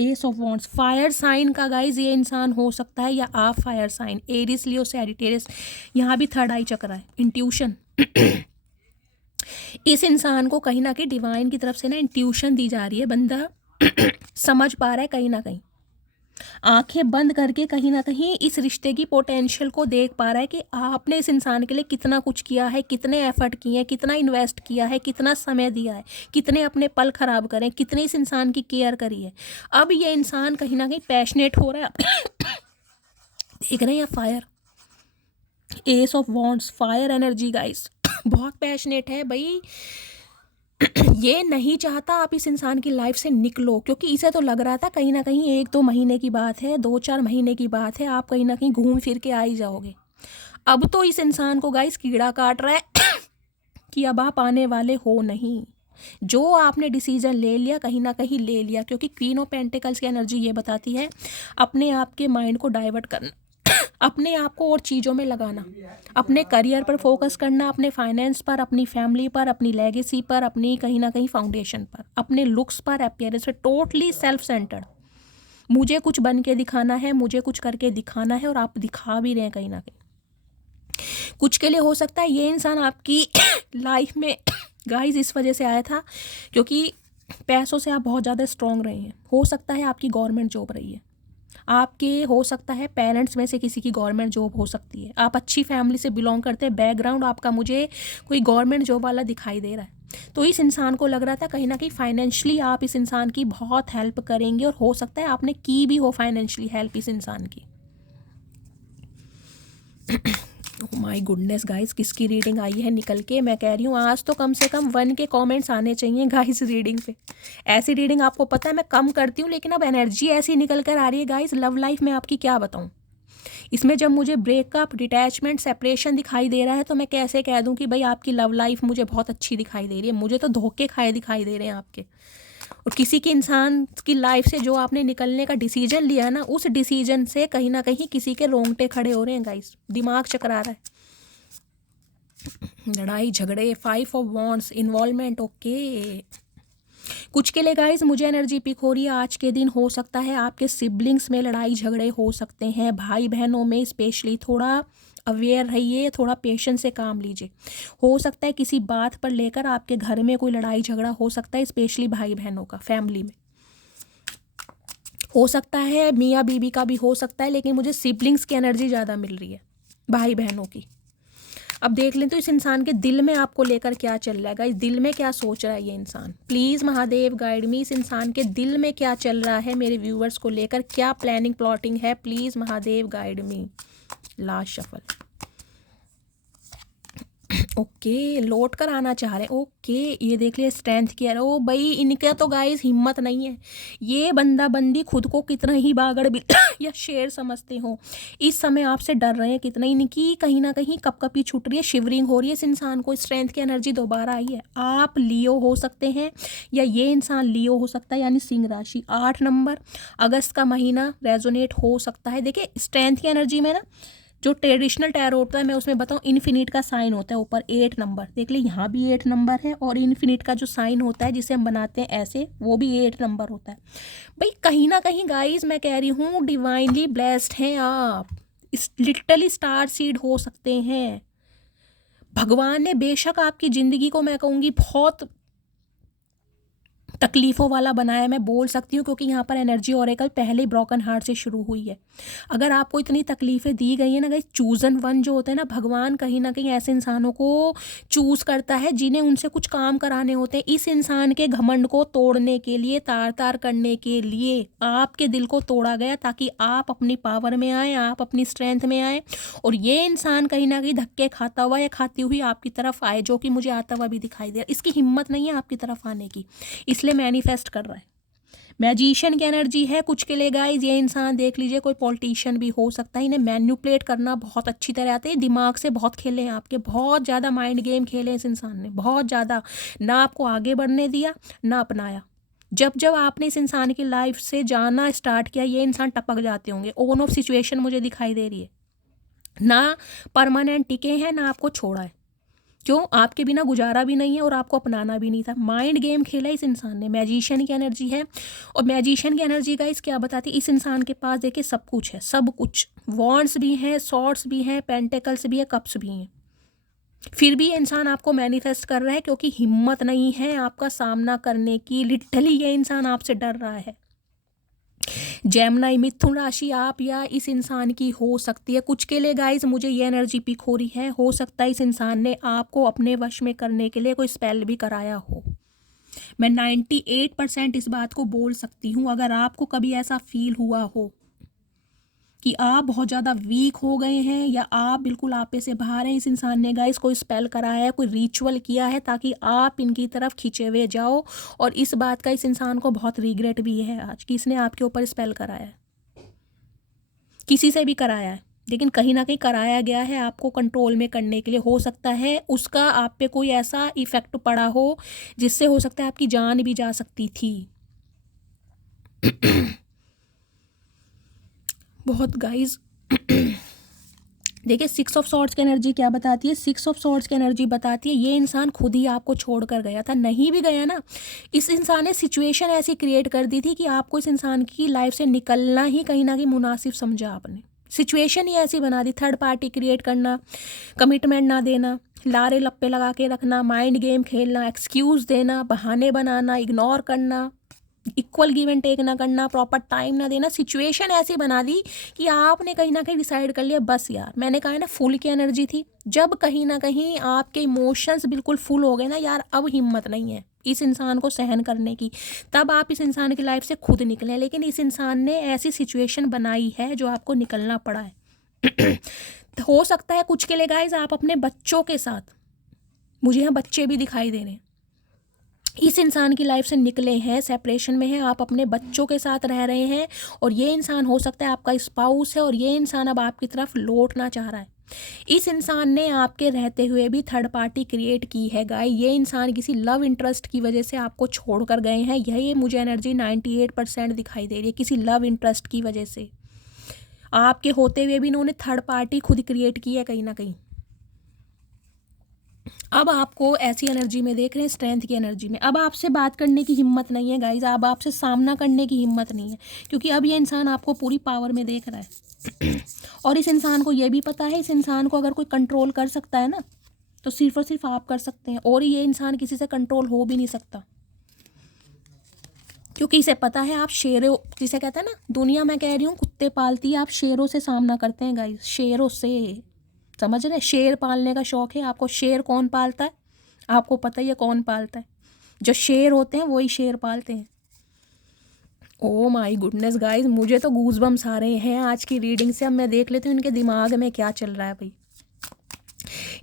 ace of wands, fire sign का गाइज ये इंसान हो सकता है, या आप fire sign, Aries, Leo, Sagittarius. यहाँ भी थर्ड आई चक्र है, इंट्यूशन। इस इंसान को कहीं ना कहीं डिवाइन की तरफ से ना इंट्यूशन दी जा रही है। बंदा समझ पा रहा है कहीं ना कहीं, आंखें बंद करके कहीं ना कहीं इस रिश्ते की पोटेंशियल को देख पा रहा है कि आपने इस इंसान के लिए कितना कुछ किया है, कितने एफर्ट किए हैं, कितना इन्वेस्ट किया है, कितना समय दिया है, कितने अपने पल खराब करें, कितने इस इंसान की केयर करी है। अब ये इंसान कहीं ना कहीं पैशनेट हो रहा है। देख रहे हैं fire, S of wands, fire energy guys, बहुत पैशनेट है भाई। ये नहीं चाहता आप इस इंसान की लाइफ से निकलो, क्योंकि इसे तो लग रहा था कहीं ना कहीं 1-2 महीने की बात है, 2-4 महीने की बात है, आप कहीं ना कहीं घूम फिर के आ ही जाओगे। अब तो इस इंसान को गाइस कीड़ा काट रहा है कि अब आप आने वाले हो नहीं। जो आपने डिसीजन ले लिया कहीं ना कहीं ले लिया, क्योंकि क्वीन ऑफ पेंटिकल्स की एनर्जी ये बताती है अपने आप के माइंड को डाइवर्ट करना, अपने आप को और चीज़ों में लगाना, अपने करियर पर फोकस करना, अपने फाइनेंस पर, अपनी फैमिली पर, अपनी लेगेसी पर, अपनी कहीं ना कहीं फाउंडेशन पर, अपने लुक्स पर, अपीयरेंस पर, टोटली सेल्फ सेंटर्ड। मुझे कुछ बन के दिखाना है, मुझे कुछ करके दिखाना है, और आप दिखा भी रहे हैं कहीं ना कहीं। कुछ के लिए हो सकता है ये इंसान आपकी लाइफ में गाइस इस वजह से आया था क्योंकि पैसों से आप बहुत ज़्यादा स्ट्रांग रहे हैं। हो सकता है आपकी गवर्नमेंट जॉब रही है, आपके हो सकता है पेरेंट्स में से किसी की गवर्नमेंट जॉब हो सकती है, आप अच्छी फैमिली से बिलोंग करते हैं, बैकग्राउंड आपका मुझे कोई गवर्नमेंट जॉब वाला दिखाई दे रहा है। तो इस इंसान को लग रहा था कहीं ना कहीं फाइनेंशियली आप इस इंसान की बहुत हेल्प करेंगे, और हो सकता है आपने की भी हो फाइनेंशियली हेल्प इस इंसान की। माय गुडनेस गाइस, किसकी रीडिंग आई है निकल के, मैं कह रही हूँ आज तो कम से कम 1 के कमेंट्स आने चाहिए गाइस रीडिंग पे। ऐसी रीडिंग आपको पता है मैं कम करती हूँ, लेकिन अब एनर्जी ऐसी निकल कर आ रही है गाइस। लव लाइफ में आपकी क्या बताऊँ, इसमें जब मुझे ब्रेकअप, डिटैचमेंट, सेपरेशन दिखाई दे रहा है तो मैं कैसे कह दूँ कि भाई आपकी लव लाइफ मुझे बहुत अच्छी दिखाई दे रही है। मुझे तो धोखे खाए दिखाई दे रहे हैं आपके, और किसी के इंसान की लाइफ से जो आपने निकलने का डिसीजन लिया है ना, उस डिसीजन से कहीं ना कहीं किसी के रोंगटे खड़े हो रहे हैं गाइस, दिमाग चकरा रहा है। लड़ाई झगड़े, 5 ऑफ वॉन्ड्स, इन्वॉल्वमेंट, ओके। कुछ के लिए गाइस मुझे एनर्जी पिक हो रही है आज के दिन, हो सकता है आपके सिबलिंग्स में लड़ाई झगड़े हो सकते हैं, भाई बहनों में स्पेशली थोड़ा अवेयर रहिए, थोड़ा पेशेंस से काम लीजिए। हो सकता है किसी बात पर लेकर आपके घर में कोई लड़ाई झगड़ा हो सकता है, स्पेशली भाई बहनों का, फैमिली में हो सकता है, मियाँ बीवी का भी हो सकता है, लेकिन मुझे सिबलिंग्स की एनर्जी ज़्यादा मिल रही है, भाई बहनों की। अब देख लें तो इस इंसान के दिल में आपको लेकर क्या चल रहा है गाइस, दिल में क्या सोच रहा है ये इंसान। प्लीज़ महादेव गाइड मी, इस इंसान के दिल में क्या चल रहा है मेरे व्यूअर्स को लेकर, क्या प्लानिंग प्लॉटिंग है, please Mahadev guide me. Last shuffle, okay लौट कर आना चाह रहे हैं, ओके ये देख लिया स्ट्रेंथ किया। ओ भाई इनका तो गाइस हिम्मत नहीं है, ये बंदा बंदी खुद को कितना ही बागड़ या शेर समझते हो, इस समय आपसे डर रहे हैं कितना, इनकी कहीं ना कहीं कपकपी छूट रही है, शिवरिंग हो रही है। इस इंसान को स्ट्रेंथ की एनर्जी दोबारा आई है। आप लियो हो सकते हैं या ये इंसान लियो हो सकता है, यानी सिंह राशि। 8 नंबर अगस्त का महीना रेजोनेट हो सकता है। देखिए स्ट्रेंथ की एनर्जी में ना जो ट्रेडिशनल टैरो होता है मैं उसमें बताऊँ, इन्फिनिट का साइन होता है ऊपर 8 नंबर, देख ले यहाँ भी 8 नंबर है, और इन्फिनिट का जो साइन होता है जिसे हम बनाते हैं ऐसे, वो भी 8 नंबर होता है। भाई कहीं ना कहीं गाइस मैं कह रही हूँ डिवाइनली ब्लेस्ड हैं आप, लिटरली स्टार सीड हो सकते हैं। भगवान ने बेशक आपकी ज़िंदगी को मैं कहूँगी बहुत तकलीफ़ों वाला बनाया, मैं बोल सकती हूँ, क्योंकि यहाँ पर एनर्जी ओरेकल पहले ही ब्रोकन हार्ट से शुरू हुई है। अगर आपको इतनी तकलीफ़ें दी गई है ना गाइस, चूज़न वन जो होते हैं ना, भगवान कहीं ना कहीं ऐसे इंसानों को चूज़ करता है जिन्हें उनसे कुछ काम कराने होते हैं। इस इंसान के घमंड को तोड़ने के लिए, तार तार करने के लिए आपके दिल को तोड़ा गया, ताकि आप अपनी पावर में आए, आप अपनी स्ट्रेंथ में आए, और ये इंसान कहीं ना कहीं धक्के खाता हुआ या खाती हुई आपकी तरफ आए, जो कि मुझे आता हुआ भी दिखाई दे रहा है। इसकी हिम्मत नहीं है आपकी तरफ आने की, इसलिए मैनिफेस्ट कर रहा है। मैजिशियन की एनर्जी है कुछ के लिए गाइस, ये इंसान देख लीजिए कोई पॉलिटिशियन भी हो सकता है, इन्हें मैन्युपुलेट करना बहुत अच्छी तरह आते हैं, दिमाग से बहुत खेले हैं आपके, बहुत ज़्यादा माइंड गेम खेले इस इंसान ने, बहुत ज़्यादा, ना आपको आगे बढ़ने दिया ना अपनाया। जब जब आपने इस इंसान की लाइफ से जाना स्टार्ट किया, ये इंसान टपक जाते होंगे। ओन ऑफ सिचुएशन मुझे दिखाई दे रही है, ना परमानेंट टिके हैं ना आपको छोड़ा है। क्यों, आपके बिना गुजारा भी नहीं है और आपको अपनाना भी नहीं था। माइंड गेम खेला इस इंसान ने। मैजिशियन की एनर्जी है, और मैजिशियन की एनर्जी का इस क्या बताती है, इस इंसान के पास देखिए सब कुछ है, सब कुछ, वॉन्ड्स भी हैं, सॉर्ड्स भी हैं, पेंटिकल्स भी है, कप्स भी हैं, फिर भी ये इंसान आपको मैनिफेस्ट कर रहा है क्योंकि हिम्मत नहीं है आपका सामना करने की। लिटरली ये इंसान आपसे डर रहा है। जेमिनी मिथुन राशि आप या इस इंसान की हो सकती है। कुछ के लिए गाइज मुझे ये एनर्जी पिक हो रही है, हो सकता है इस इंसान ने आपको अपने वश में करने के लिए कोई स्पेल भी कराया हो। मैं 98% इस बात को बोल सकती हूँ। अगर आपको कभी ऐसा फील हुआ हो कि आप बहुत ज़्यादा वीक हो गए हैं या आप बिल्कुल आपे से बाहर हैं, इस इंसान ने गाइस कोई स्पेल कराया है, कोई रिचुअल किया है ताकि आप इनकी तरफ खींचे हुए जाओ। और इस बात का इस इंसान को बहुत रिग्रेट भी है आज कि इसने आपके ऊपर स्पेल कराया है, किसी से भी कराया है। लेकिन कहीं ना कहीं कराया गया है आपको कंट्रोल में करने के लिए। हो सकता है उसका आप पे कोई ऐसा इफेक्ट पड़ा हो जिससे हो सकता है आपकी जान भी जा सकती थी। बहुत गाइज देखिए 6 ऑफ सॉर्ड्स की एनर्जी क्या बताती है? 6 ऑफ सॉर्ड्स की एनर्जी बताती है ये इंसान खुद ही आपको छोड़कर गया था। नहीं भी गया ना, इस इंसान ने सिचुएशन ऐसी क्रिएट कर दी थी कि आपको इस इंसान की लाइफ से निकलना ही कहीं ना कहीं मुनासिब समझा आपने। सिचुएशन ही ऐसी बना दी, थर्ड पार्टी क्रिएट करना, कमिटमेंट ना देना, लारे लप्पे लगा के रखना, माइंड गेम खेलना, एक्सक्यूज़ देना, बहाने बनाना, इग्नोर करना, इक्वल गिव एंड टेक ना करना, प्रॉपर टाइम ना देना। सिचुएशन ऐसी बना दी कि आपने कहीं ना कहीं डिसाइड कर लिया बस यार, मैंने कहा है ना फुल की एनर्जी थी। जब कहीं ना कहीं आपके इमोशंस बिल्कुल फुल हो गए ना यार, अब हिम्मत नहीं है इस इंसान को सहन करने की, तब आप इस इंसान की लाइफ से खुद निकले। लेकिन इस इंसान ने ऐसी सिचुएशन बनाई है जो आपको निकलना पड़ा है। तो हो सकता है कुछ के लिए गाइज आप अपने बच्चों के साथ, मुझे यहाँ बच्चे भी दिखाई दे रहे हैं, इस इंसान की लाइफ से निकले हैं, सेपरेशन में है, आप अपने बच्चों के साथ रह रहे हैं और ये इंसान हो सकता है आपका स्पाउस है और ये इंसान अब आपकी तरफ लौटना चाह रहा है। इस इंसान ने आपके रहते हुए भी थर्ड पार्टी क्रिएट की है गाय। ये इंसान किसी लव इंटरेस्ट की वजह से आपको छोड़ कर गए हैं। यही मुझे एनर्जी 98% दिखाई दे रही है, किसी लव इंटरेस्ट की वजह से आपके होते हुए भी इन्होंने थर्ड पार्टी खुद क्रिएट की है कहीं ना कहीं। अब आपको ऐसी एनर्जी में देख रहे हैं, स्ट्रेंथ की एनर्जी में। अब आपसे बात करने की हिम्मत नहीं है गाइज, अब आपसे सामना करने की हिम्मत नहीं है, क्योंकि अब ये इंसान आपको पूरी पावर में देख रहा है। और इस इंसान को ये भी पता है, इस इंसान को अगर कोई कंट्रोल कर सकता है ना तो सिर्फ और सिर्फ आप कर सकते हैं, और ये इंसान किसी से कंट्रोल हो भी नहीं सकता, क्योंकि इसे पता है आप शेरों, जिसे कहते हैं ना दुनिया में कह रही हूँ कुत्ते पालती है, आप शेरों से सामना करते हैं गाइज, शेरों से। समझ रहे हैं? शेर पालने का शौक है आपको। शेर कौन पालता है आपको पता ही है कौन पालता है? जो शेर होते हैं वही शेर पालते हैं। ओ माय गुडनेस गाइस, मुझे तो गूज़बम्स आ रहे हैं आज की रीडिंग से। अब मैं देख लेती हूँ इनके दिमाग में क्या चल रहा है भाई।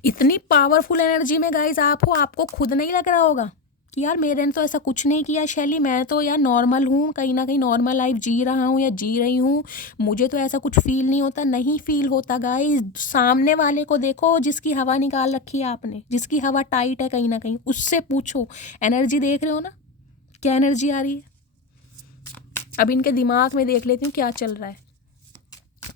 इतनी पावरफुल एनर्जी में गाइस आप हो, आपको खुद नहीं लग रहा होगा कि यार मेरे ने तो ऐसा कुछ नहीं किया शैली, मैं तो यार नॉर्मल हूँ, कहीं ना कहीं नॉर्मल लाइफ जी रहा हूँ या जी रही हूँ, मुझे तो ऐसा कुछ फील नहीं होता। नहीं फील होता गाइस। सामने वाले को देखो जिसकी हवा निकाल रखी है आपने, जिसकी हवा टाइट है कहीं ना कहीं, उससे पूछो। एनर्जी देख रहे हो ना क्या एनर्जी आ रही है? अब इनके दिमाग में देख लेती हूँ क्या चल रहा है।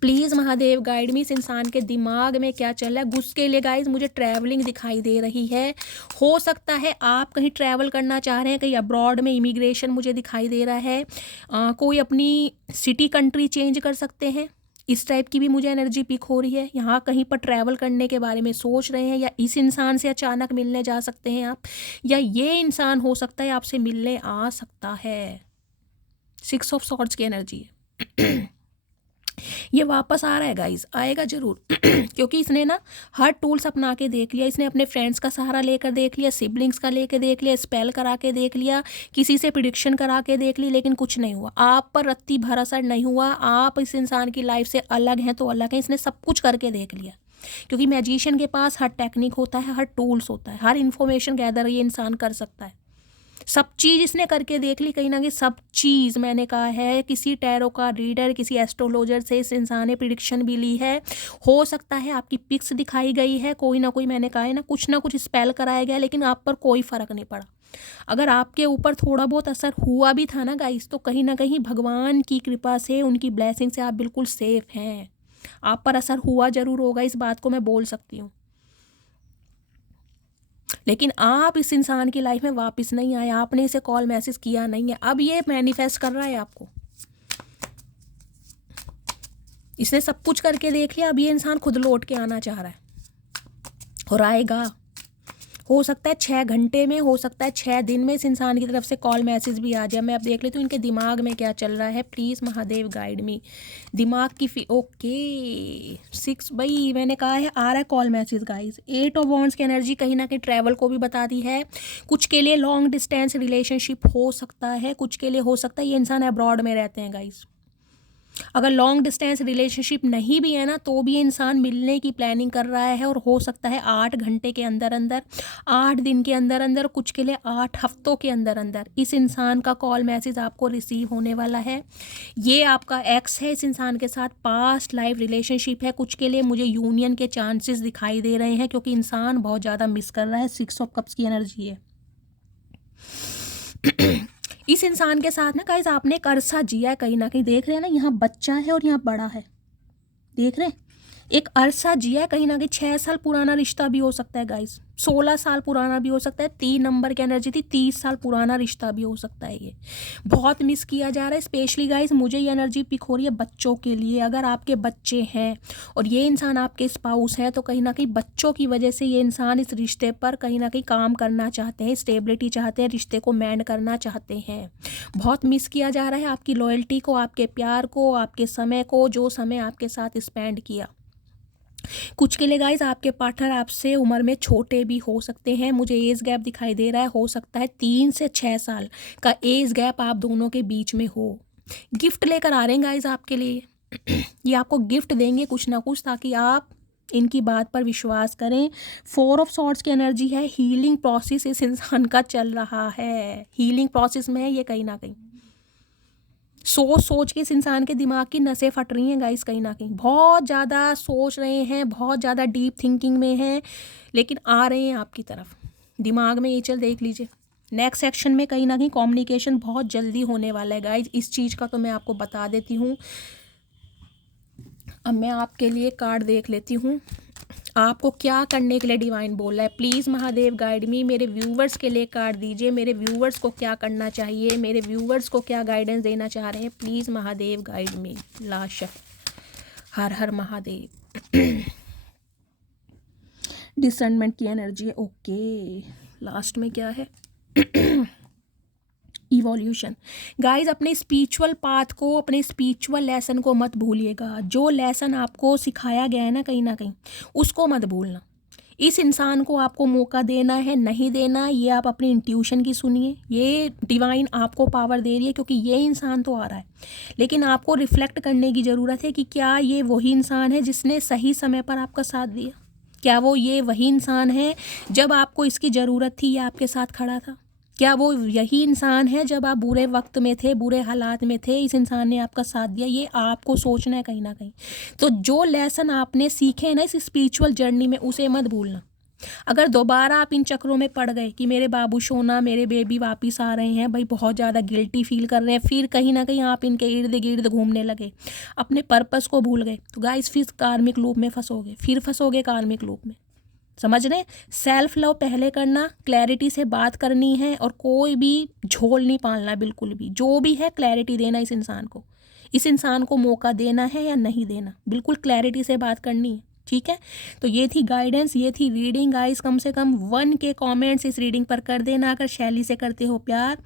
प्लीज़ महादेव गाइड मी, इस इंसान के दिमाग में क्या चल रहा है। गुस्से के लिए गाइज मुझे ट्रैवलिंग दिखाई दे रही है। हो सकता है आप कहीं ट्रैवल करना चाह रहे हैं, कहीं अब्रॉड में, इमिग्रेशन मुझे दिखाई दे रहा है। कोई अपनी सिटी कंट्री चेंज कर सकते हैं, इस टाइप की भी मुझे एनर्जी पिक हो रही है। यहाँ कहीं पर ट्रैवल करने के बारे में सोच रहे हैं, या इस इंसान से अचानक मिलने जा सकते हैं आप, या ये इंसान हो सकता है आपसे मिलने आ सकता है। 6 ऑफ सॉर्ड्स की एनर्जी है। ये वापस आ रहा है गाइज, आएगा जरूर। क्योंकि इसने ना हर टूल्स अपना के देख लिया। इसने अपने फ्रेंड्स का सहारा लेकर देख लिया, सिबलिंग्स का लेकर देख लिया, स्पेल करा के देख लिया, किसी से प्रिडिक्शन करा के देख ली, लेकिन कुछ नहीं हुआ। आप पर रत्ती भर असर नहीं हुआ। आप इस इंसान की लाइफ से अलग हैं तो अलग हैं। इसने सब कुछ करके देख लिया, क्योंकि मैजिशियन के पास हर टेक्निक होता है, हर टूल्स होता है, हर इन्फॉर्मेशन गैदर ये इंसान कर सकता है। सब चीज़ इसने करके देख ली कहीं ना कहीं। सब चीज़ मैंने कहा है, किसी टैरो का रीडर, किसी एस्ट्रोलॉजर से इस इंसान ने प्रिडिक्शन भी ली है। हो सकता है आपकी पिक्स दिखाई गई है, कोई ना कोई, मैंने कहा है ना, कुछ ना कुछ स्पेल कराया गया, लेकिन आप पर कोई फ़र्क नहीं पड़ा। अगर आपके ऊपर थोड़ा बहुत असर हुआ भी था ना गाइस, तो कहीं ना कहीं भगवान की कृपा से, उनकी ब्लेसिंग से आप बिल्कुल सेफ हैं। आप पर असर हुआ जरूर होगा, इस बात को मैं बोल सकती हूँ, लेकिन आप इस इंसान की लाइफ में वापस नहीं आए। आपने इसे कॉल मैसेज किया नहीं है। अब ये मैनिफेस्ट कर रहा है आपको। इसने सब कुछ करके देख लिया, अब ये इंसान खुद लौट के आना चाह रहा है और आएगा। हो सकता है 6 घंटे में, हो सकता है 6 दिन में इस इंसान की तरफ से कॉल मैसेज भी आ जाए। मैं अब देख लेती हूँ इनके दिमाग में क्या चल रहा है। प्लीज़ महादेव गाइड मी। दिमाग की ओके 6 भाई मैंने कहा है आ रहा है call message guys. 8 of wands की एनर्जी कहीं ना कहीं ट्रैवल को भी बताती है। कुछ के लिए लॉन्ग डिस्टेंस रिलेशनशिप हो सकता है, कुछ के लिए हो सकता है ये इंसान अब्रॉड में रहते हैं गाइज। अगर लॉन्ग डिस्टेंस रिलेशनशिप नहीं भी है ना, तो भी ये इंसान मिलने की प्लानिंग कर रहा है, और हो सकता है 8 घंटे के अंदर अंदर, 8 दिन के अंदर अंदर, कुछ के लिए 8 हफ्तों के अंदर अंदर इस इंसान का कॉल मैसेज आपको रिसीव होने वाला है। ये आपका एक्स है, इस इंसान के साथ पास्ट लाइफ रिलेशनशिप है। कुछ के लिए मुझे यूनियन के चांसेस दिखाई दे रहे हैं, क्योंकि इंसान बहुत ज़्यादा मिस कर रहा है। 6 ऑफ कप्स की एनर्जी है। इस इंसान के साथ ना गाइस आपने एक अरसा जिया है, कहीं ना कहीं देख रहे हैं ना, यहाँ बच्चा है और यहाँ बड़ा है, देख रहे हैं, एक अरसा जिया है कहीं ना कहीं। 6 साल पुराना रिश्ता भी हो सकता है गाइस, 16 साल पुराना भी हो सकता है। 3 नंबर की एनर्जी थी, 30 साल पुराना रिश्ता भी हो सकता है। ये बहुत मिस किया जा रहा है। स्पेशली गाइस मुझे ये एनर्जी पिक हो रही है बच्चों के लिए। अगर आपके बच्चे हैं और ये इंसान आपके स्पाउस है, तो कहीं ना कहीं बच्चों की वजह से ये इंसान इस रिश्ते पर कहीं ना कहीं काम करना चाहते हैं, स्टेबिलिटी चाहते हैं, रिश्ते को मैंड करना चाहते हैं। बहुत मिस किया जा रहा है आपकी लॉयल्टी को, आपके प्यार को, आपके समय को, जो समय आपके साथ स्पेंड किया। कुछ के लिए गाइज आपके पार्टनर आपसे उम्र में छोटे भी हो सकते हैं। मुझे एज गैप दिखाई दे रहा है, हो सकता है 3 से 6 साल का एज गैप आप दोनों के बीच में हो। गिफ्ट लेकर आ रहे हैं गाइज आपके लिए। ये आपको गिफ्ट देंगे कुछ ना कुछ, ताकि आप इनकी बात पर विश्वास करें। 4 ऑफ सॉर्ड्स की एनर्जी है। हीलिंग प्रोसेस इस इंसान का चल रहा है, हीलिंग प्रोसेस में है ये। कहीं ना कहीं सोच सोच के इस इंसान के दिमाग की नसें फट रही हैं गाइस, कहीं ना कहीं बहुत ज़्यादा सोच रहे हैं, बहुत ज़्यादा डीप थिंकिंग में हैं, लेकिन आ रहे हैं आपकी तरफ। दिमाग में ये चल देख लीजिए। नेक्स्ट सेक्शन में कहीं ना कहीं कम्युनिकेशन बहुत जल्दी होने वाला है गाइज, इस चीज़ का तो मैं आपको बता देती हूँ। अब मैं आपके लिए कार्ड देख लेती हूँ, आपको क्या करने के लिए डिवाइन बोल रहा है। प्लीज़ महादेव गाइड मी। मेरे व्यूवर्स के लिए कार्ड दीजिए, मेरे व्यूवर्स को क्या करना चाहिए, मेरे व्यूवर्स को क्या गाइडेंस देना चाह रहे हैं। प्लीज़ महादेव गाइड मी। लाश हर हर महादेव। डिसर्नमेंट की एनर्जी है। ओके, लास्ट में क्या है? इवोल्यूशन। गाइज अपने स्पिरिचुअल पाथ को, अपने स्पिरिचुअल लेसन को मत भूलिएगा। जो लेसन आपको सिखाया गया है ना, कहीं ना कहीं उसको मत भूलना। इस इंसान को आपको मौका देना है, नहीं देना, ये आप अपनी इंट्यूशन की सुनिए। ये डिवाइन आपको पावर दे रही है, क्योंकि ये इंसान तो आ रहा है, लेकिन आपको रिफ्लेक्ट करने की ज़रूरत है कि क्या ये वही इंसान है जिसने सही समय पर आपका साथ दिया। क्या वो ये वही इंसान है जब आपको इसकी ज़रूरत थी, ये आपके साथ खड़ा था। क्या वो यही इंसान है जब आप बुरे वक्त में थे, बुरे हालात में थे, इस इंसान ने आपका साथ दिया। ये आपको सोचना है कहीं ना कहीं। तो जो लेसन आपने सीखे ना इस स्पिरिचुअल जर्नी में, उसे मत भूलना। अगर दोबारा आप इन चक्रों में पड़ गए कि मेरे बाबू सोना, मेरे बेबी वापस आ रहे हैं, भाई बहुत ज़्यादा गिल्टी फील कर रहे हैं, फिर कहीं ना कहीं आप इनके इर्द गिर्द घूमने लगे, अपने पर्पस को भूल गए, तो गाइस फिर कार्मिक लूप में फंसोगे, फिर फंसोगे कार्मिक लूप में। समझ रहे? सेल्फ लव पहले करना, क्लैरिटी से बात करनी है, और कोई भी झोल नहीं पालना बिल्कुल भी। जो भी है क्लैरिटी देना इस इंसान को, इस इंसान को मौका देना है या नहीं देना, बिल्कुल क्लैरिटी से बात करनी है। ठीक है, तो ये थी गाइडेंस, ये थी रीडिंग गाइस। कम से कम 1 के कमेंट्स इस रीडिंग पर कर देना अगर शैली से करते हो प्यार।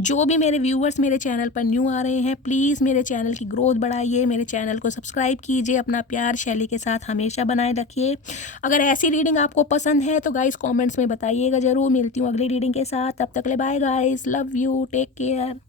जो भी मेरे व्यूअर्स मेरे चैनल पर न्यू आ रहे हैं, प्लीज़ मेरे चैनल की ग्रोथ बढ़ाइए, मेरे चैनल को सब्सक्राइब कीजिए, अपना प्यार शैली के साथ हमेशा बनाए रखिए। अगर ऐसी रीडिंग आपको पसंद है तो गाइस कॉमेंट्स में बताइएगा ज़रूर। मिलती हूँ अगली रीडिंग के साथ, तब तक ले bye guys, love you, take care.